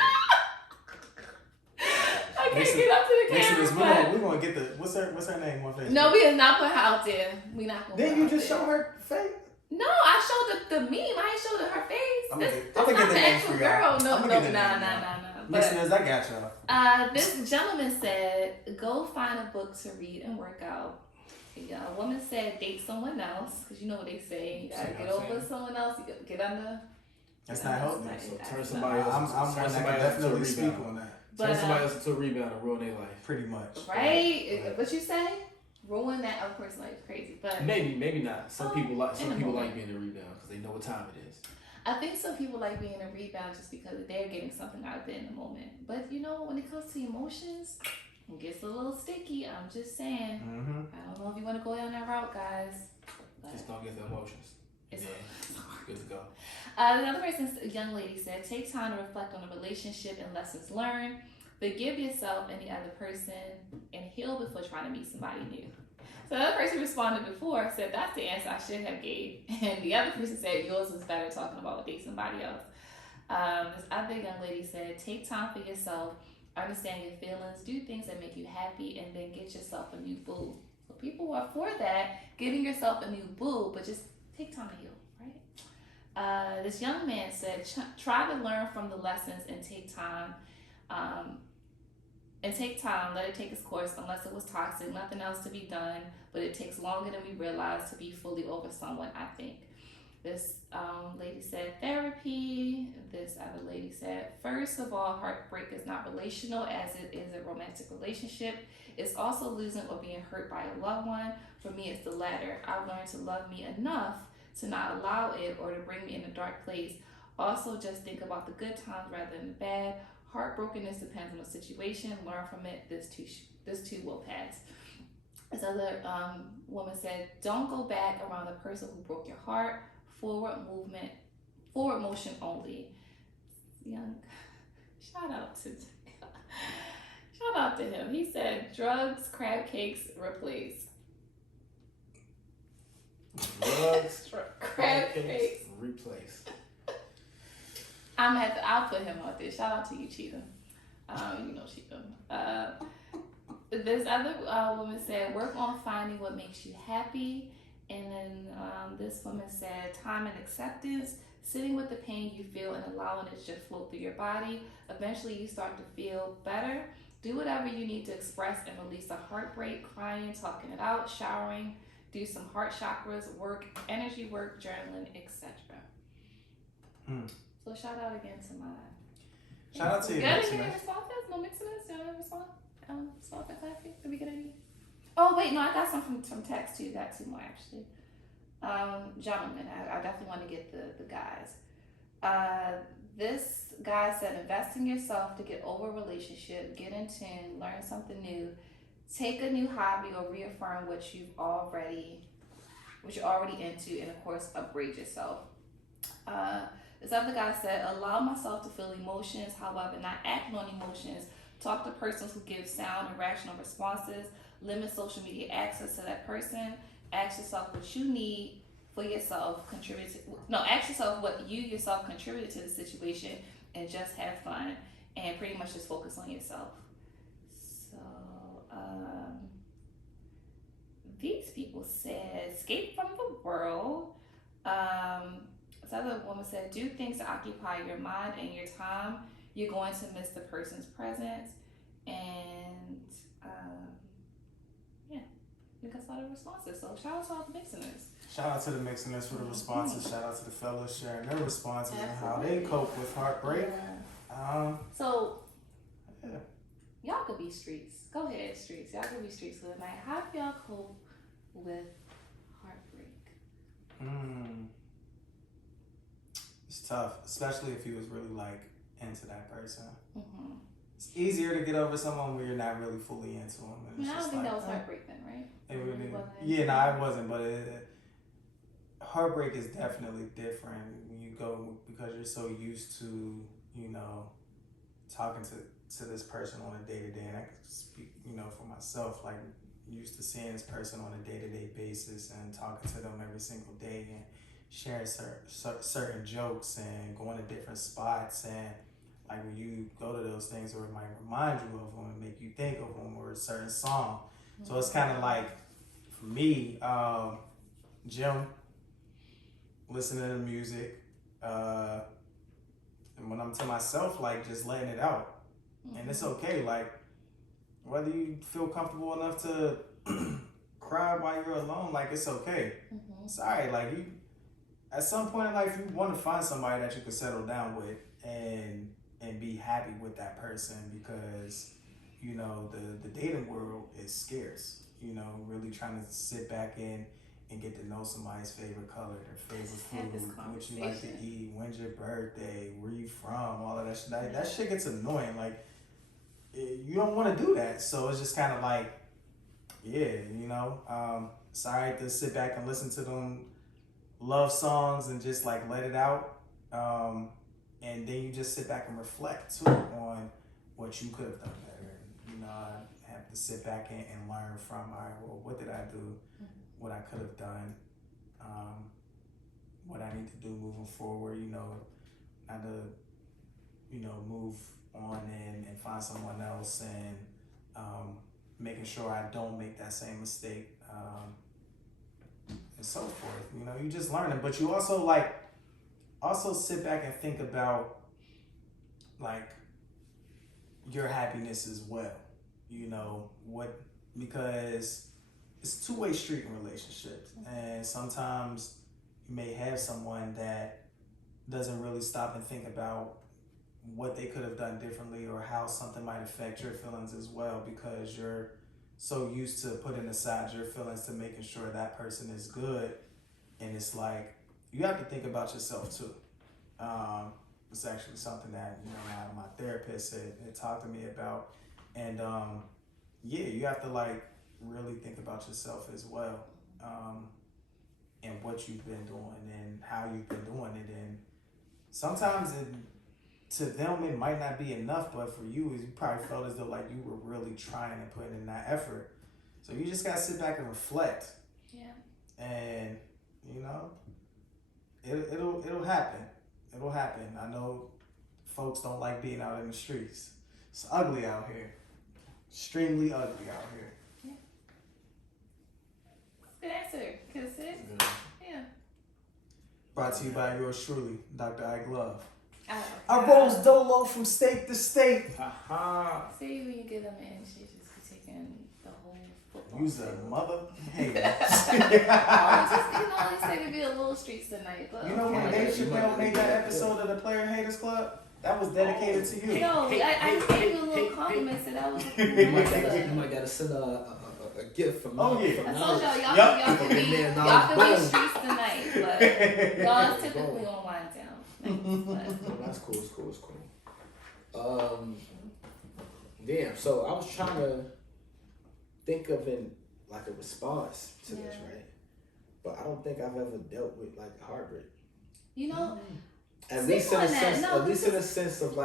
I can't get up to the camera. We're gonna get the what's her name on Facebook? No, we is not put her out there. We not gonna. Then you just show her face. No, I showed the meme. I ain't showed her face. I'm gonna get the actual girl. No, nah. Listeners, I got y'all. This gentleman said, go find a book to read and work out. A woman said, date someone else, because you know what they say. You gotta get over someone else. You gotta get under. That's not healthy. So turn somebody else. I'm definitely speak on that. Turn somebody else into a rebound and ruin their life. Pretty much. Right? What you say? Ruin that other person's life is crazy, but maybe not. Some people like being a rebound because they know what time it is. I think some people like being a rebound just because they're getting something out of it in the moment. But you know, when it comes to emotions, it gets a little sticky. I'm just saying. Mm-hmm. I don't know if you want to go down that route, guys. Just don't get the emotions. It's good to go. Another person, a young lady, said, take time to reflect on the relationship and lessons learned. Forgive yourself and the other person and heal before trying to meet somebody new. So the other person responded before, said that's the answer I should have gave. And the other person said yours was better, talking about dating somebody else. This other young lady said, take time for yourself, understand your feelings, do things that make you happy, and then get yourself a new boo. So people are for that, getting yourself a new boo, but just take time to heal, right? This young man said, try to learn from the lessons and take time. Let it take its course, unless it was toxic, nothing else to be done, but it takes longer than we realize to be fully over someone, I think. This lady said therapy. This other lady said, first of all, heartbreak is not relational as it is a romantic relationship. It's also losing or being hurt by a loved one. For me, it's the latter. I've learned to love me enough to not allow it or to bring me in a dark place. Also, just think about the good times rather than the bad. Heartbrokenness depends on the situation. Learn from it. This too will pass. This other woman said, don't go back around the person who broke your heart. Forward motion only. Young, shout out to him. He said, drugs, crab cakes, replace. Drugs, crab cakes, replace. I'll put him out there. Shout out to you, Cheetah. You know Cheetah. This other woman said, work on finding what makes you happy. And then this woman said, time and acceptance, sitting with the pain you feel and allowing it to just flow through your body. Eventually you start to feel better. Do whatever you need to express and release the heartbreak, crying, talking it out, showering, do some heart chakras, work, energy work, journaling, etc. So shout out again to my... Shout out to you. Good again, responses? No mixiness? Did I respond? Respond to clapping? Did we get any? Oh, wait, no, I got some from text too. Got two more, actually. Gentlemen, I definitely want to get the guys. This guy said, invest in yourself to get over a relationship, get in tune, learn something new, take a new hobby or reaffirm what you're already into, and of course, upgrade yourself. This other guy said, allow myself to feel emotions, however, not acting on emotions. Talk to persons who give sound and rational responses. Limit social media access to that person. Ask yourself what you need for yourself. Ask yourself what you yourself contributed to the situation, and just have fun and pretty much just focus on yourself. So these people said, escape from the world. This other woman said, do things to occupy your mind and your time. You're going to miss the person's presence. And I think that's a lot of responses. So shout out to all the mixiners. Shout out to the mixiners for the responses. Shout out to the fellas sharing their responses and how they cope with heartbreak. Yeah. Y'all could be streets. Go ahead, streets. Y'all could be streets for the night. How do y'all cope with heartbreak? It's tough, especially if you was really like into that person. Mm-hmm. It's easier to get over someone where you're not really fully into them. I don't think that was heartbreak then, right? It wasn't, but heartbreak is definitely different when you go, because you're so used to, talking to this person on a day-to-day, and I can speak, for myself, like used to seeing this person on a day-to-day basis and talking to them every single day and sharing certain jokes and going to different spots, and like when you go to those things where it might remind you of them and make you think of them or a certain song. Mm-hmm. So it's kind of like, for me, gym, listening to music, and when I'm to myself, like just letting it out. Mm-hmm. And it's okay, like whether you feel comfortable enough to cry while you're alone, like it's okay. Mm-hmm. It's alright, like you, at some point in life, you want to find somebody that you can settle down with and be happy with that person, because the dating world is scarce. Really trying to sit back in and get to know somebody's favorite color, their favorite food, what you like to eat, when's your birthday, where you from, all of that shit. That shit gets annoying. Like, you don't want to do that. So it's just kind of like, it's alright to sit back and listen to them love songs and just like let it out. And then you just sit back and reflect too on what you could have done better. I have to sit back and learn from, all right, well, what did I do? What I could have done, what I need to do moving forward, not to, move on and find someone else, and making sure I don't make that same mistake, and so forth. You just learning, but you also sit back and think about like your happiness as well. Because it's a two-way street in relationships, and sometimes you may have someone that doesn't really stop and think about what they could have done differently or how something might affect your feelings as well, because you're so used to putting aside your feelings to making sure that person is good. And it's like, you have to think about yourself too. It's actually something that, my therapist had talked to me about. And you have to really think about yourself as well. And what you've been doing and how you've been doing it. And sometimes to them it might not be enough, but for you probably felt as though you were really trying and putting in that effort. So you just gotta sit back and reflect. Yeah. And it'll happen. It'll happen. I know folks don't like being out in the streets. It's ugly out here. Extremely ugly out here. Yeah. Good answer. Yeah. Brought to you by yours truly, Dr. I Glove. I rose dolo from state to state. See, when you get them in, she just be taking the whole football. You's a mother hater. Just, they said it'd be a little streets tonight. But When Dave Chappelle made that episode of the Player Haters Club, that was dedicated to you. No, I gave you a little compliment, so that was You might gotta send a gift from Oh, yeah. I told y'all Yep. could be streets tonight, but y'all typically on wind down. That's cool. It's cool. Damn. So I was trying to think of a response to this, right? But I don't think I've ever dealt with heartbreak. At least in a sense of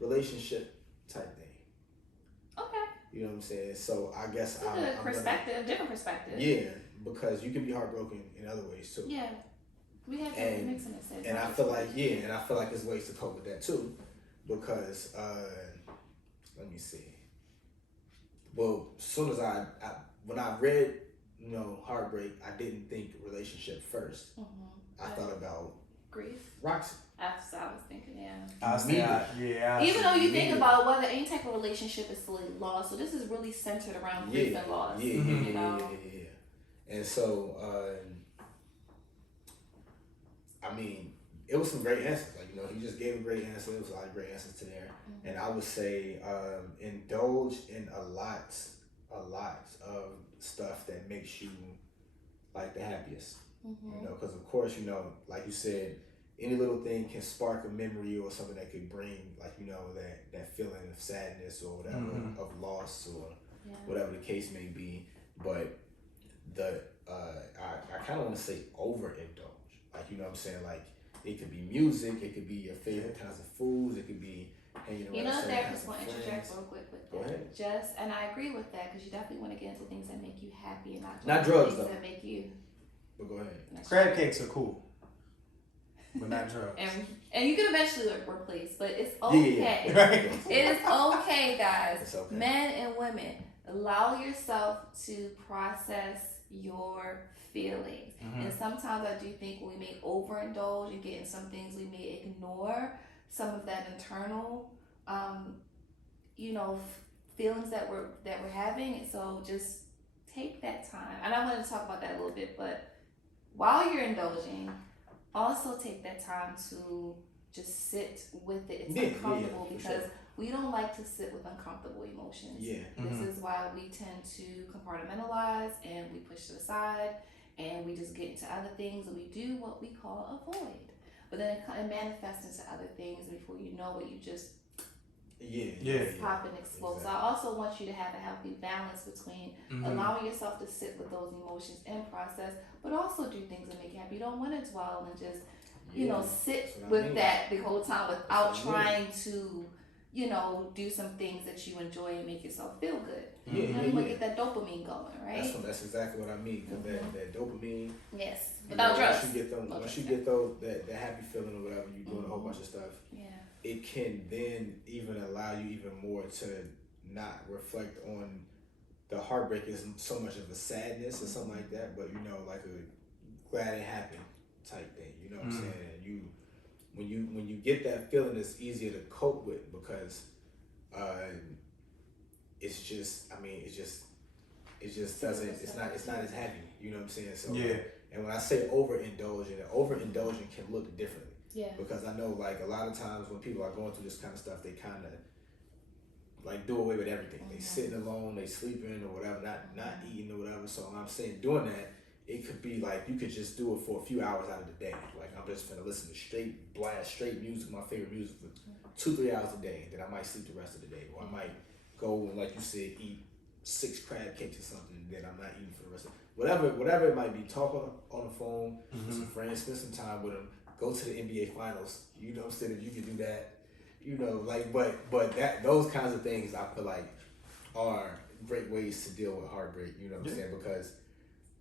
relationship type thing. Okay. You know what I'm saying? So I guess different perspective. Yeah, because you can be heartbroken in other ways too. Yeah. We have to make some sense. And I feel like there's ways to cope with that too. Because let me see. Well, as soon as when I read, heartbreak, I didn't think relationship first. Mm-hmm. I thought about grief. Roxy. That's what I was thinking, yeah. Yeah. Even though you think about whether any type of relationship is fully lost, so this is really centered around grief and loss. Yeah. And so, it was some great answers. He just gave a great answer. There was a lot of great answers to there. Mm-hmm. And I would say, indulge in a lot of stuff that makes you the happiest. Mm-hmm. Because of course, like you said, any little thing can spark a memory or something that could bring that feeling of sadness or whatever, of loss or whatever the case may be. But I kind of want to say overindulge. You know what I'm saying? It could be music, it could be your favorite kinds of foods, it could be hanging around. Therapist want to interject real quick with that. Go ahead. And I agree with that, because you definitely want to get into things that make you happy and not drugs things though. that make you. But go ahead. Crab cakes are cool, but not drugs. and you can eventually replace, but it's okay. Yeah. It is okay, guys. It's okay. Men and women, allow yourself to process your feelings. And sometimes I do think we may overindulge and get in some things, we may ignore some of that internal feelings that we're having. And so just take that time. And I want to talk about that a little bit, but while you're indulging, also take that time to just sit with it. It's uncomfortable because we don't like to sit with uncomfortable emotions. Yeah. This is why we tend to compartmentalize and we push it aside and we just get into other things and we do what we call avoid. But then it manifests into other things, and before you know it, you just pop and explode. Exactly. So I also want you to have a healthy balance between allowing yourself to sit with those emotions and process, but also do things that make you happy. You don't want to dwell and just, sit with that the whole time without trying to, do some things that you enjoy and make yourself feel good. Get that dopamine going, right? That's exactly what I mean. Because that dopamine. Yes, without drugs. Once you get those that happy feeling or whatever, you're doing a whole bunch of stuff. Yeah. It can then even allow you even more to not reflect on the heartbreak is so much of a sadness or something like that, but like a glad it happened type thing. You know what I'm saying? And when you get that feeling, it's easier to cope with because it's just doesn't it's not as heavy. You know what I'm saying? So and when I say overindulging can look differently. Yeah. Because I know like a lot of times when people are going through this kind of stuff, they kind of like do away with everything. They sitting alone, they sleeping or whatever, not eating or whatever. So I'm saying doing that, it could be like you could just do it for a few hours out of the day. Like I'm just gonna listen to straight music, my favorite music for 2-3 hours a day. Then I might sleep the rest of the day, or I might go and like you said, eat 6 crab cakes or something. Then I'm not eating for the rest of whatever it might be. Talk on the phone with some friends, spend some time with them. Go to the NBA finals. You know what I'm saying? If you can do that, but that those kinds of things I feel like are great ways to deal with heartbreak. You know what I'm saying? Because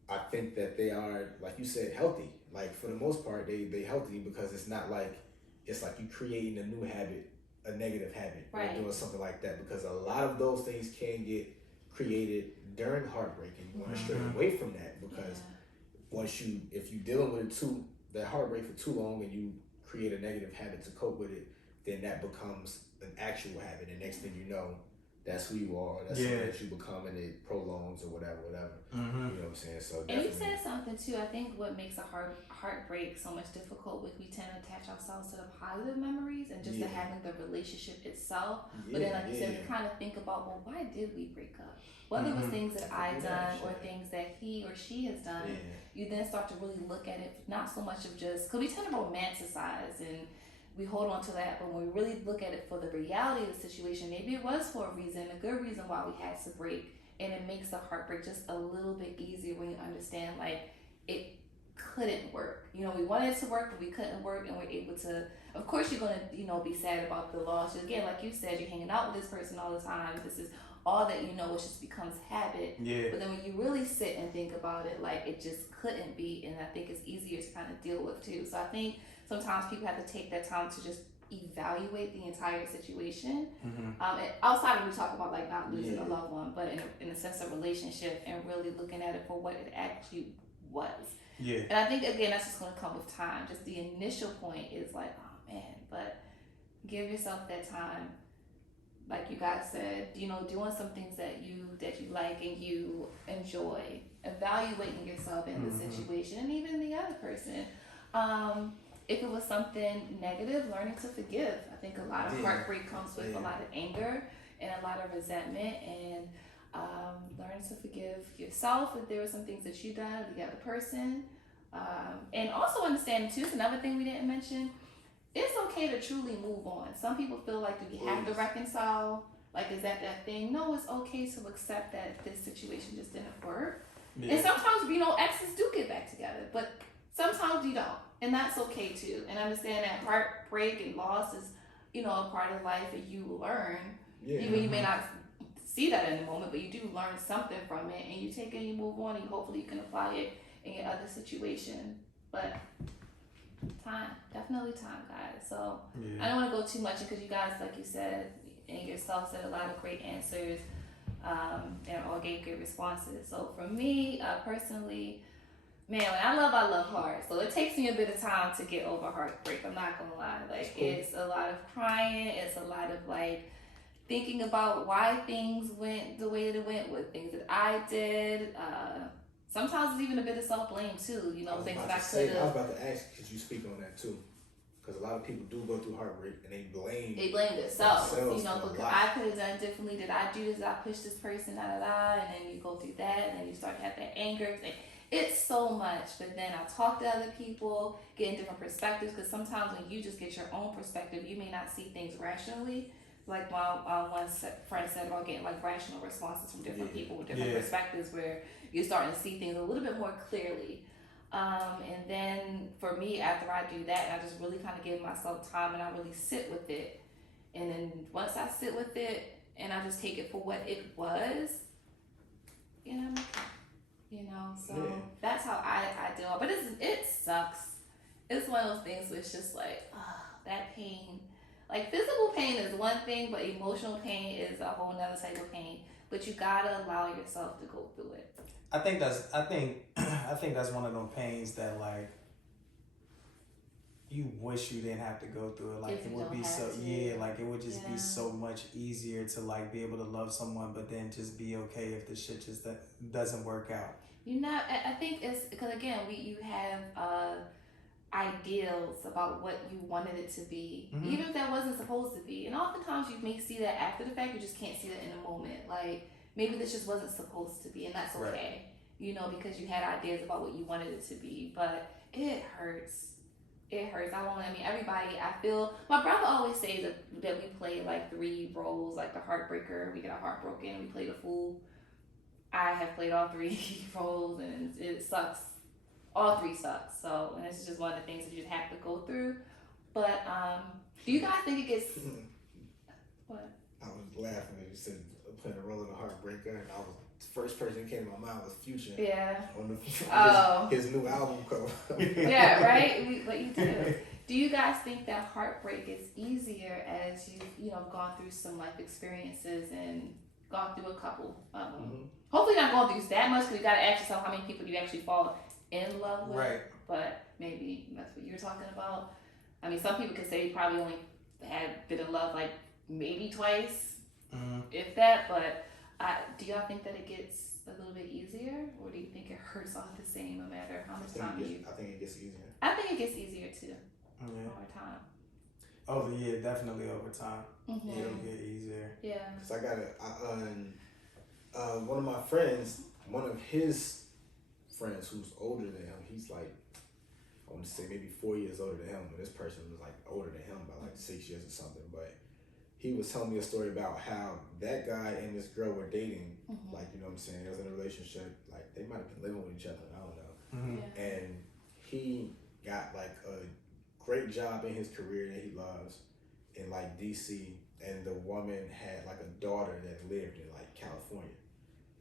I think that they are, like you said, healthy. Like for the most part, they healthy because it's not like it's like you creating a new habit, a negative habit, or doing something like that. Because a lot of those things can get created during heartbreak, and you want to stray away from that because if you're dealing with that heartbreak for too long, and you create a negative habit to cope with it, then that becomes an actual habit. And next thing you know, that's who you are. That's something that you become, and it prolongs or whatever. You know what I'm saying? So and you said something too. I think what makes a heartbreak so much difficult is we tend to attach ourselves to the positive memories and just to having the relationship itself. But then, like you said, we kind of think about, well, why did we break up? Whether it was things that I done or things that he or she has done, you then start to really look at it, not so much of just, because we tend to romanticize and we hold on to that, but when we really look at it for the reality of the situation, maybe it was for a reason, a good reason why we had to break, and it makes the heartbreak just a little bit easier when you understand like it couldn't work. We wanted it to work, but we couldn't work, and we're able to. Of course, you're gonna, be sad about the loss. Again, like you said, you're hanging out with this person all the time. This is all that you know, which just becomes habit. Yeah. But then when you really sit and think about it, like it just couldn't be, and I think it's easier to kind of deal with too. So I think sometimes people have to take that time to just evaluate the entire situation. And outside of we talk about like not losing a loved one, but in a sense of relationship and really looking at it for what it actually was. Yeah. And I think again that's just gonna come with time. Just the initial point is like, oh man, but give yourself that time. Like you guys said, doing some things that you like and you enjoy, evaluating yourself in the situation and even the other person. If it was something negative, learning to forgive. I think a lot of heartbreak comes with a lot of anger and a lot of resentment, and learning to forgive yourself if there were some things that you done with the other person. And also understanding too, another thing we didn't mention, it's okay to truly move on. Some people feel like, do we have to reconcile? Like, is that thing? No, it's okay to accept that this situation just didn't work. Yeah. And sometimes, exes do get back together, but sometimes you don't. And that's okay too. And understand that heartbreak and loss is, a part of life that you learn. Yeah. You may not see that in the moment, but you do learn something from it, and you take it and you move on, and hopefully you can apply it in your other situation. But definitely time, guys. So I don't want to go too much because you guys, like you said, and yourself said a lot of great answers, and all gave good responses. So for me, personally, man, when I love hard. So it takes me a bit of time to get over heartbreak. I'm not gonna lie. Like it's a lot of crying. It's a lot of like thinking about why things went the way that it went with things that I did. Sometimes it's even a bit of self-blame too, things that I could have. I was about to ask, could you speak on that too? Because a lot of people do go through heartbreak and they blame themselves, because I could have done differently. Did I do this? Did I push this person? And then you go through that, and then you start to have that anger. It's so much. But then I talk to other people, getting different perspectives, because sometimes when you just get your own perspective, you may not see things rationally. Like my one friend said about getting like rational responses from different people with different perspectives, where you're starting to see things a little bit more clearly. And then for me, after I do that, I just really kind of give myself time and I really sit with it. And then once I sit with it and I just take it for what it was, So that's how I deal. But it sucks. It's one of those things where it's just like, that pain. Like physical pain is one thing, but emotional pain is a whole nother type of pain. But you gotta allow yourself to go through it. I think that's one of those pains that like you wish you didn't have to go through it. Like If it you would don't be have so to. like it would just be so much easier to like be able to love someone, but then just be okay if the shit just doesn't work out. I think it's because again you have ideals about what you wanted it to be, even if that wasn't supposed to be. And oftentimes you may see that after the fact, you just can't see that in the moment. Like maybe this just wasn't supposed to be, and that's okay. Right. You know, because you had ideas about what you wanted it to be, but it hurts. It hurts. Everybody, I feel, my brother always says that we play like 3 roles, like the heartbreaker, we get our heart broken, we play the fool. I have played all 3 roles and it sucks. All 3 sucks. So, and it's just one of the things that you just have to go through. But, do you guys think it gets, what? I was laughing when you said playing a role in a heartbreaker, and the first person that came to my mind was Future. Yeah. On his new album cover. Yeah, right? But you do. Do you guys think that heartbreak is easier as you've gone through some life experiences and gone through a couple of them? Hopefully not going through that much, because you got to ask yourself how many people do you actually fall in love with. Right. But maybe that's what you're talking about. I mean, some people could say you probably only had been in love like maybe twice, if that. But do y'all think that it gets a little bit easier, or do you think it hurts all the same no matter how much time you? I think it gets easier. I think it gets easier too. Over time. Definitely over time. It'll get easier. Yeah. Cause I got one of my friends, one of his friends who's older than him. He's like, I want to say maybe 4 years older than him, but this person was like older than him by like 6 years or something. But he was telling me a story about how that guy and this girl were dating, like, you know what I'm saying, they was in a relationship, like they might have been living with each other, I don't know. And he got like a great job in his career that he loves in like DC, and the woman had like a daughter that lived in like California,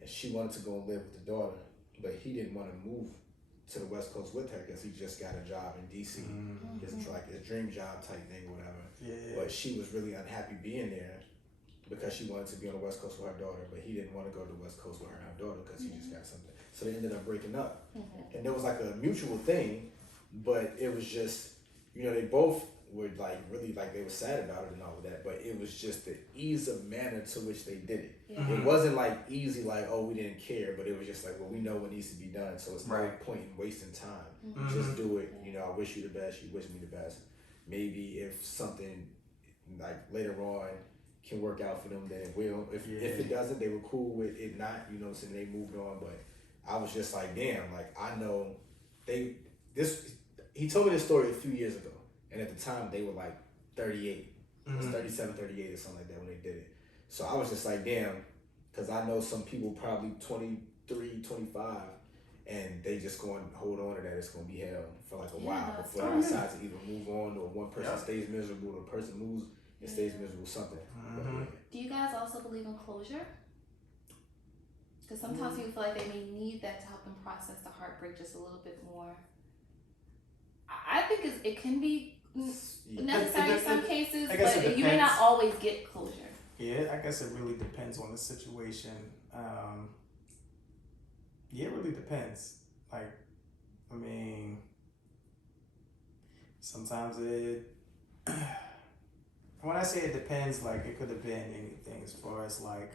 and she wanted to go and live with the daughter, but he didn't want to move to the West Coast with her because he just got a job in DC. It's like his dream job type thing, whatever. But she was really unhappy being there because she wanted to be on the West Coast with her daughter, but he didn't want to go to the West Coast with her and her daughter because he just got something. So they ended up breaking up. And there was like a mutual thing, but it was just, they both were like really like they were sad about it and all of that, but it was just the ease of manner to which they did it. It wasn't like easy, like, oh, we didn't care, but it was just like, well, we know what needs to be done, so it's no point in wasting time. Just do it. I wish you the best, you wish me the best. Maybe if something like later on can work out for them, then it will. If it doesn't, they were cool with it not, so they moved on. But I was just like, damn, like I know he told me this story a few years ago, and at the time they were like 38. It was 37, 38 or something like that when they did it. So I was just like, damn, because I know some people probably 23, 25, and they just going to hold on to that. It's going to be hell for like a while before they decide to either move on, or one person stays miserable, or the person moves and stays miserable, something. Do you guys also believe in closure? Because sometimes people feel like they may need that to help them process the heartbreak just a little bit more. I think it can be necessary in some cases, but you may not always get closure. Yeah, I guess it really depends on the situation. It really depends. Like, I mean, sometimes when I say it depends, like it could have been anything as far as like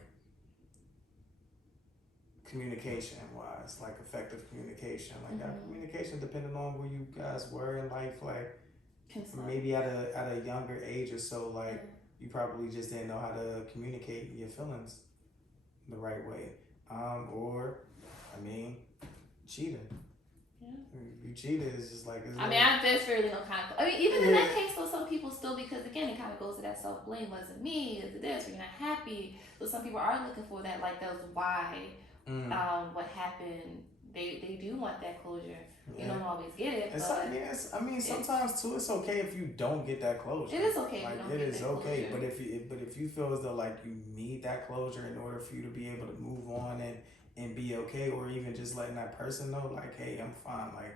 communication wise, like effective communication. Like that communication depending on where you guys were in life, like maybe at a younger age or so, like you probably just didn't know how to communicate your feelings the right way. Or cheating. You cheated is just like there's really no kind of even in that case though, some people still, because again it kind of goes to that self-blame, wasn't me, is it this, you're not happy. So some people are looking for that, like that was why what happened. They do want that closure. You don't always get it. Sometimes too, it's okay if you don't get that closure. It is okay. Like it is okay, but if you feel as though like you need that closure in order for you to be able to move on and be okay, or even just letting that person know, like, hey, I'm fine, like,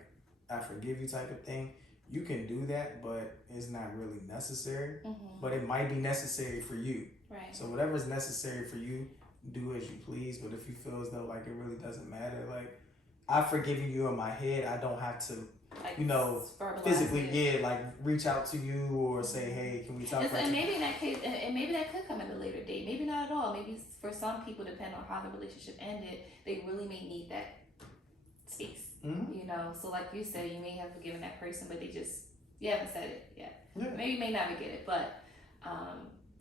I forgive you type of thing. You can do that, but it's not really necessary. But it might be necessary for you. Right. So whatever is necessary for you, do as you please. But if you feel as though like it really doesn't matter, like, I've forgiven you in my head, I don't have to, like, you know, physically, like reach out to you or say, hey, can we talk about and maybe in that case, and maybe that could come at a later date. Maybe not at all. Maybe for some people, depending on how the relationship ended, they really may need that space. You know, so like you said, you may have forgiven that person, but you haven't said it yet. Maybe you may never get it, but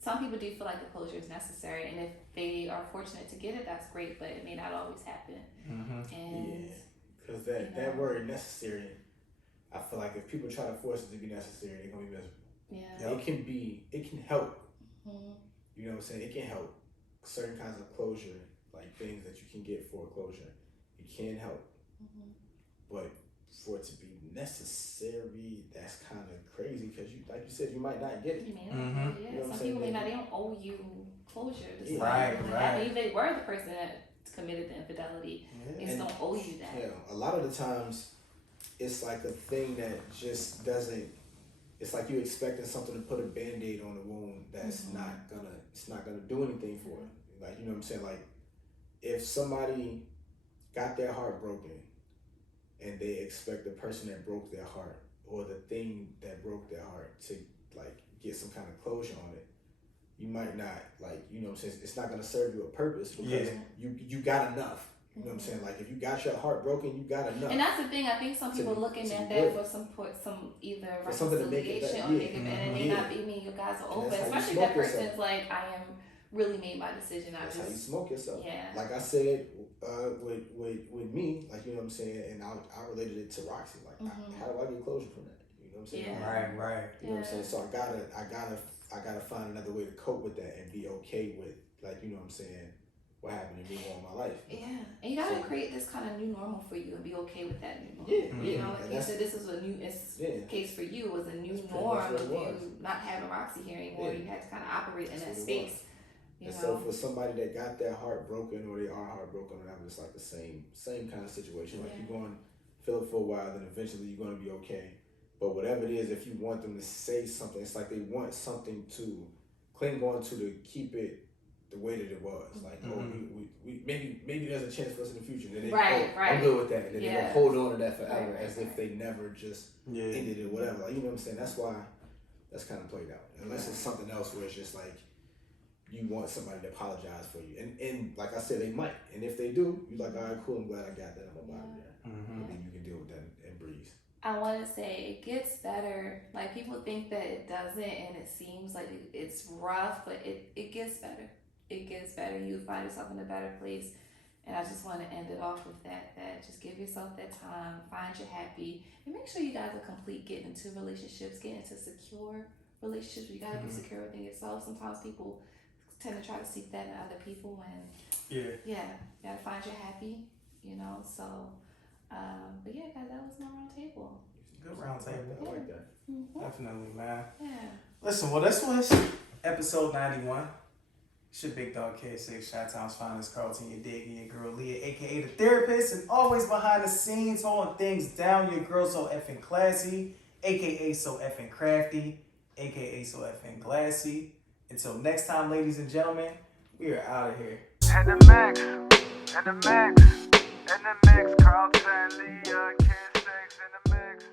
some people do feel like the closure is necessary, and if they are fortunate to get it, that's great, but it may not always happen. And because that word necessary, I feel like if people try to force it to be necessary, they're gonna be miserable. It can help. You know what I'm saying? It can help certain kinds of closure, like things that you can get for closure. It can help. But for it to be necessary, that's kind of crazy because you, like you said, you might not get it. You know some people may not, they don't owe you closure. Right. Even if they were the person that committed the infidelity, they just don't owe you that. Yeah, a lot of the times, it's like a thing that just doesn't. It's like you expecting something to put a Band-Aid on the wound that's it's not gonna do anything for it. Like, you know what I'm saying? Like, if somebody got their heart broken, and they expect the person that broke their heart or the thing that broke their heart to like get some kind of closure on it, you might not, like, you know what I'm saying, it's not going to serve you a purpose because you got enough. You know what I'm saying? Like, if you got your heart broken, you got enough. And that's the thing. I think some people looking at that for some either reconciliation or make it better. And it may not be me. You guys are over, especially if that person's like, I am really made my decision. That's how you smoke yourself. Yeah. Like I said, with me, like, you know what I'm saying, and I related it to Roxy. Like, how do I get closure from that? You know what I'm saying? Yeah. Right. You know what I'm saying? So I gotta find another way to cope with that and be okay with, like, you know what I'm saying, what happened and move on in my life. Yeah, and you gotta create this kind of new normal for you and be okay with that new normal. Yeah. You know, like you said, this is a new case for you. It was a new norm of you not having Roxy here anymore. You had to kind of operate in that space. You know? So for somebody that got their heart broken or they are heartbroken, that was like the same kind of situation. Like, you're going to feel it for a while, then eventually you're going to be okay. But whatever it is, if you want them to say something, it's like they want something to cling on to keep it the way that it was. Like, we maybe there's a chance for us in the future. Then I'm good with that. And then they gonna hold on to that forever as if they never just ended it or whatever. Like, you know what I'm saying? That's why that's kind of played out. Unless it's something else where it's just like, you want somebody to apologize for you. And like I said, they might. And if they do, you're like, all right, cool, I'm glad I got that. I'm about it. And then you can deal with that and breathe. I want to say it gets better. Like, people think that it doesn't, and it seems like it's rough, but it gets better. It gets better. You find yourself in a better place. And I just want to end it off with that just give yourself that time, find your happy, and make sure you guys are complete, get into relationships, get into secure relationships. You got to be secure within yourself. Sometimes people tend to try to seek that in other people, and you gotta find your happy, you know. So but yeah, guys, that was my round table. Good round table. I like that. Definitely, man. Yeah. Listen, well, this was episode 91. It's your big dog K6, Chi-Town's finest, Carlton, your dig, and your girl Leah, aka the therapist, and always behind the scenes, holding things down. Your girl so effing classy, aka so effing crafty, aka so effing glassy. Until next time, ladies and gentlemen, we are out of here. And the mix, Carlton, Leah, K6 in the mix.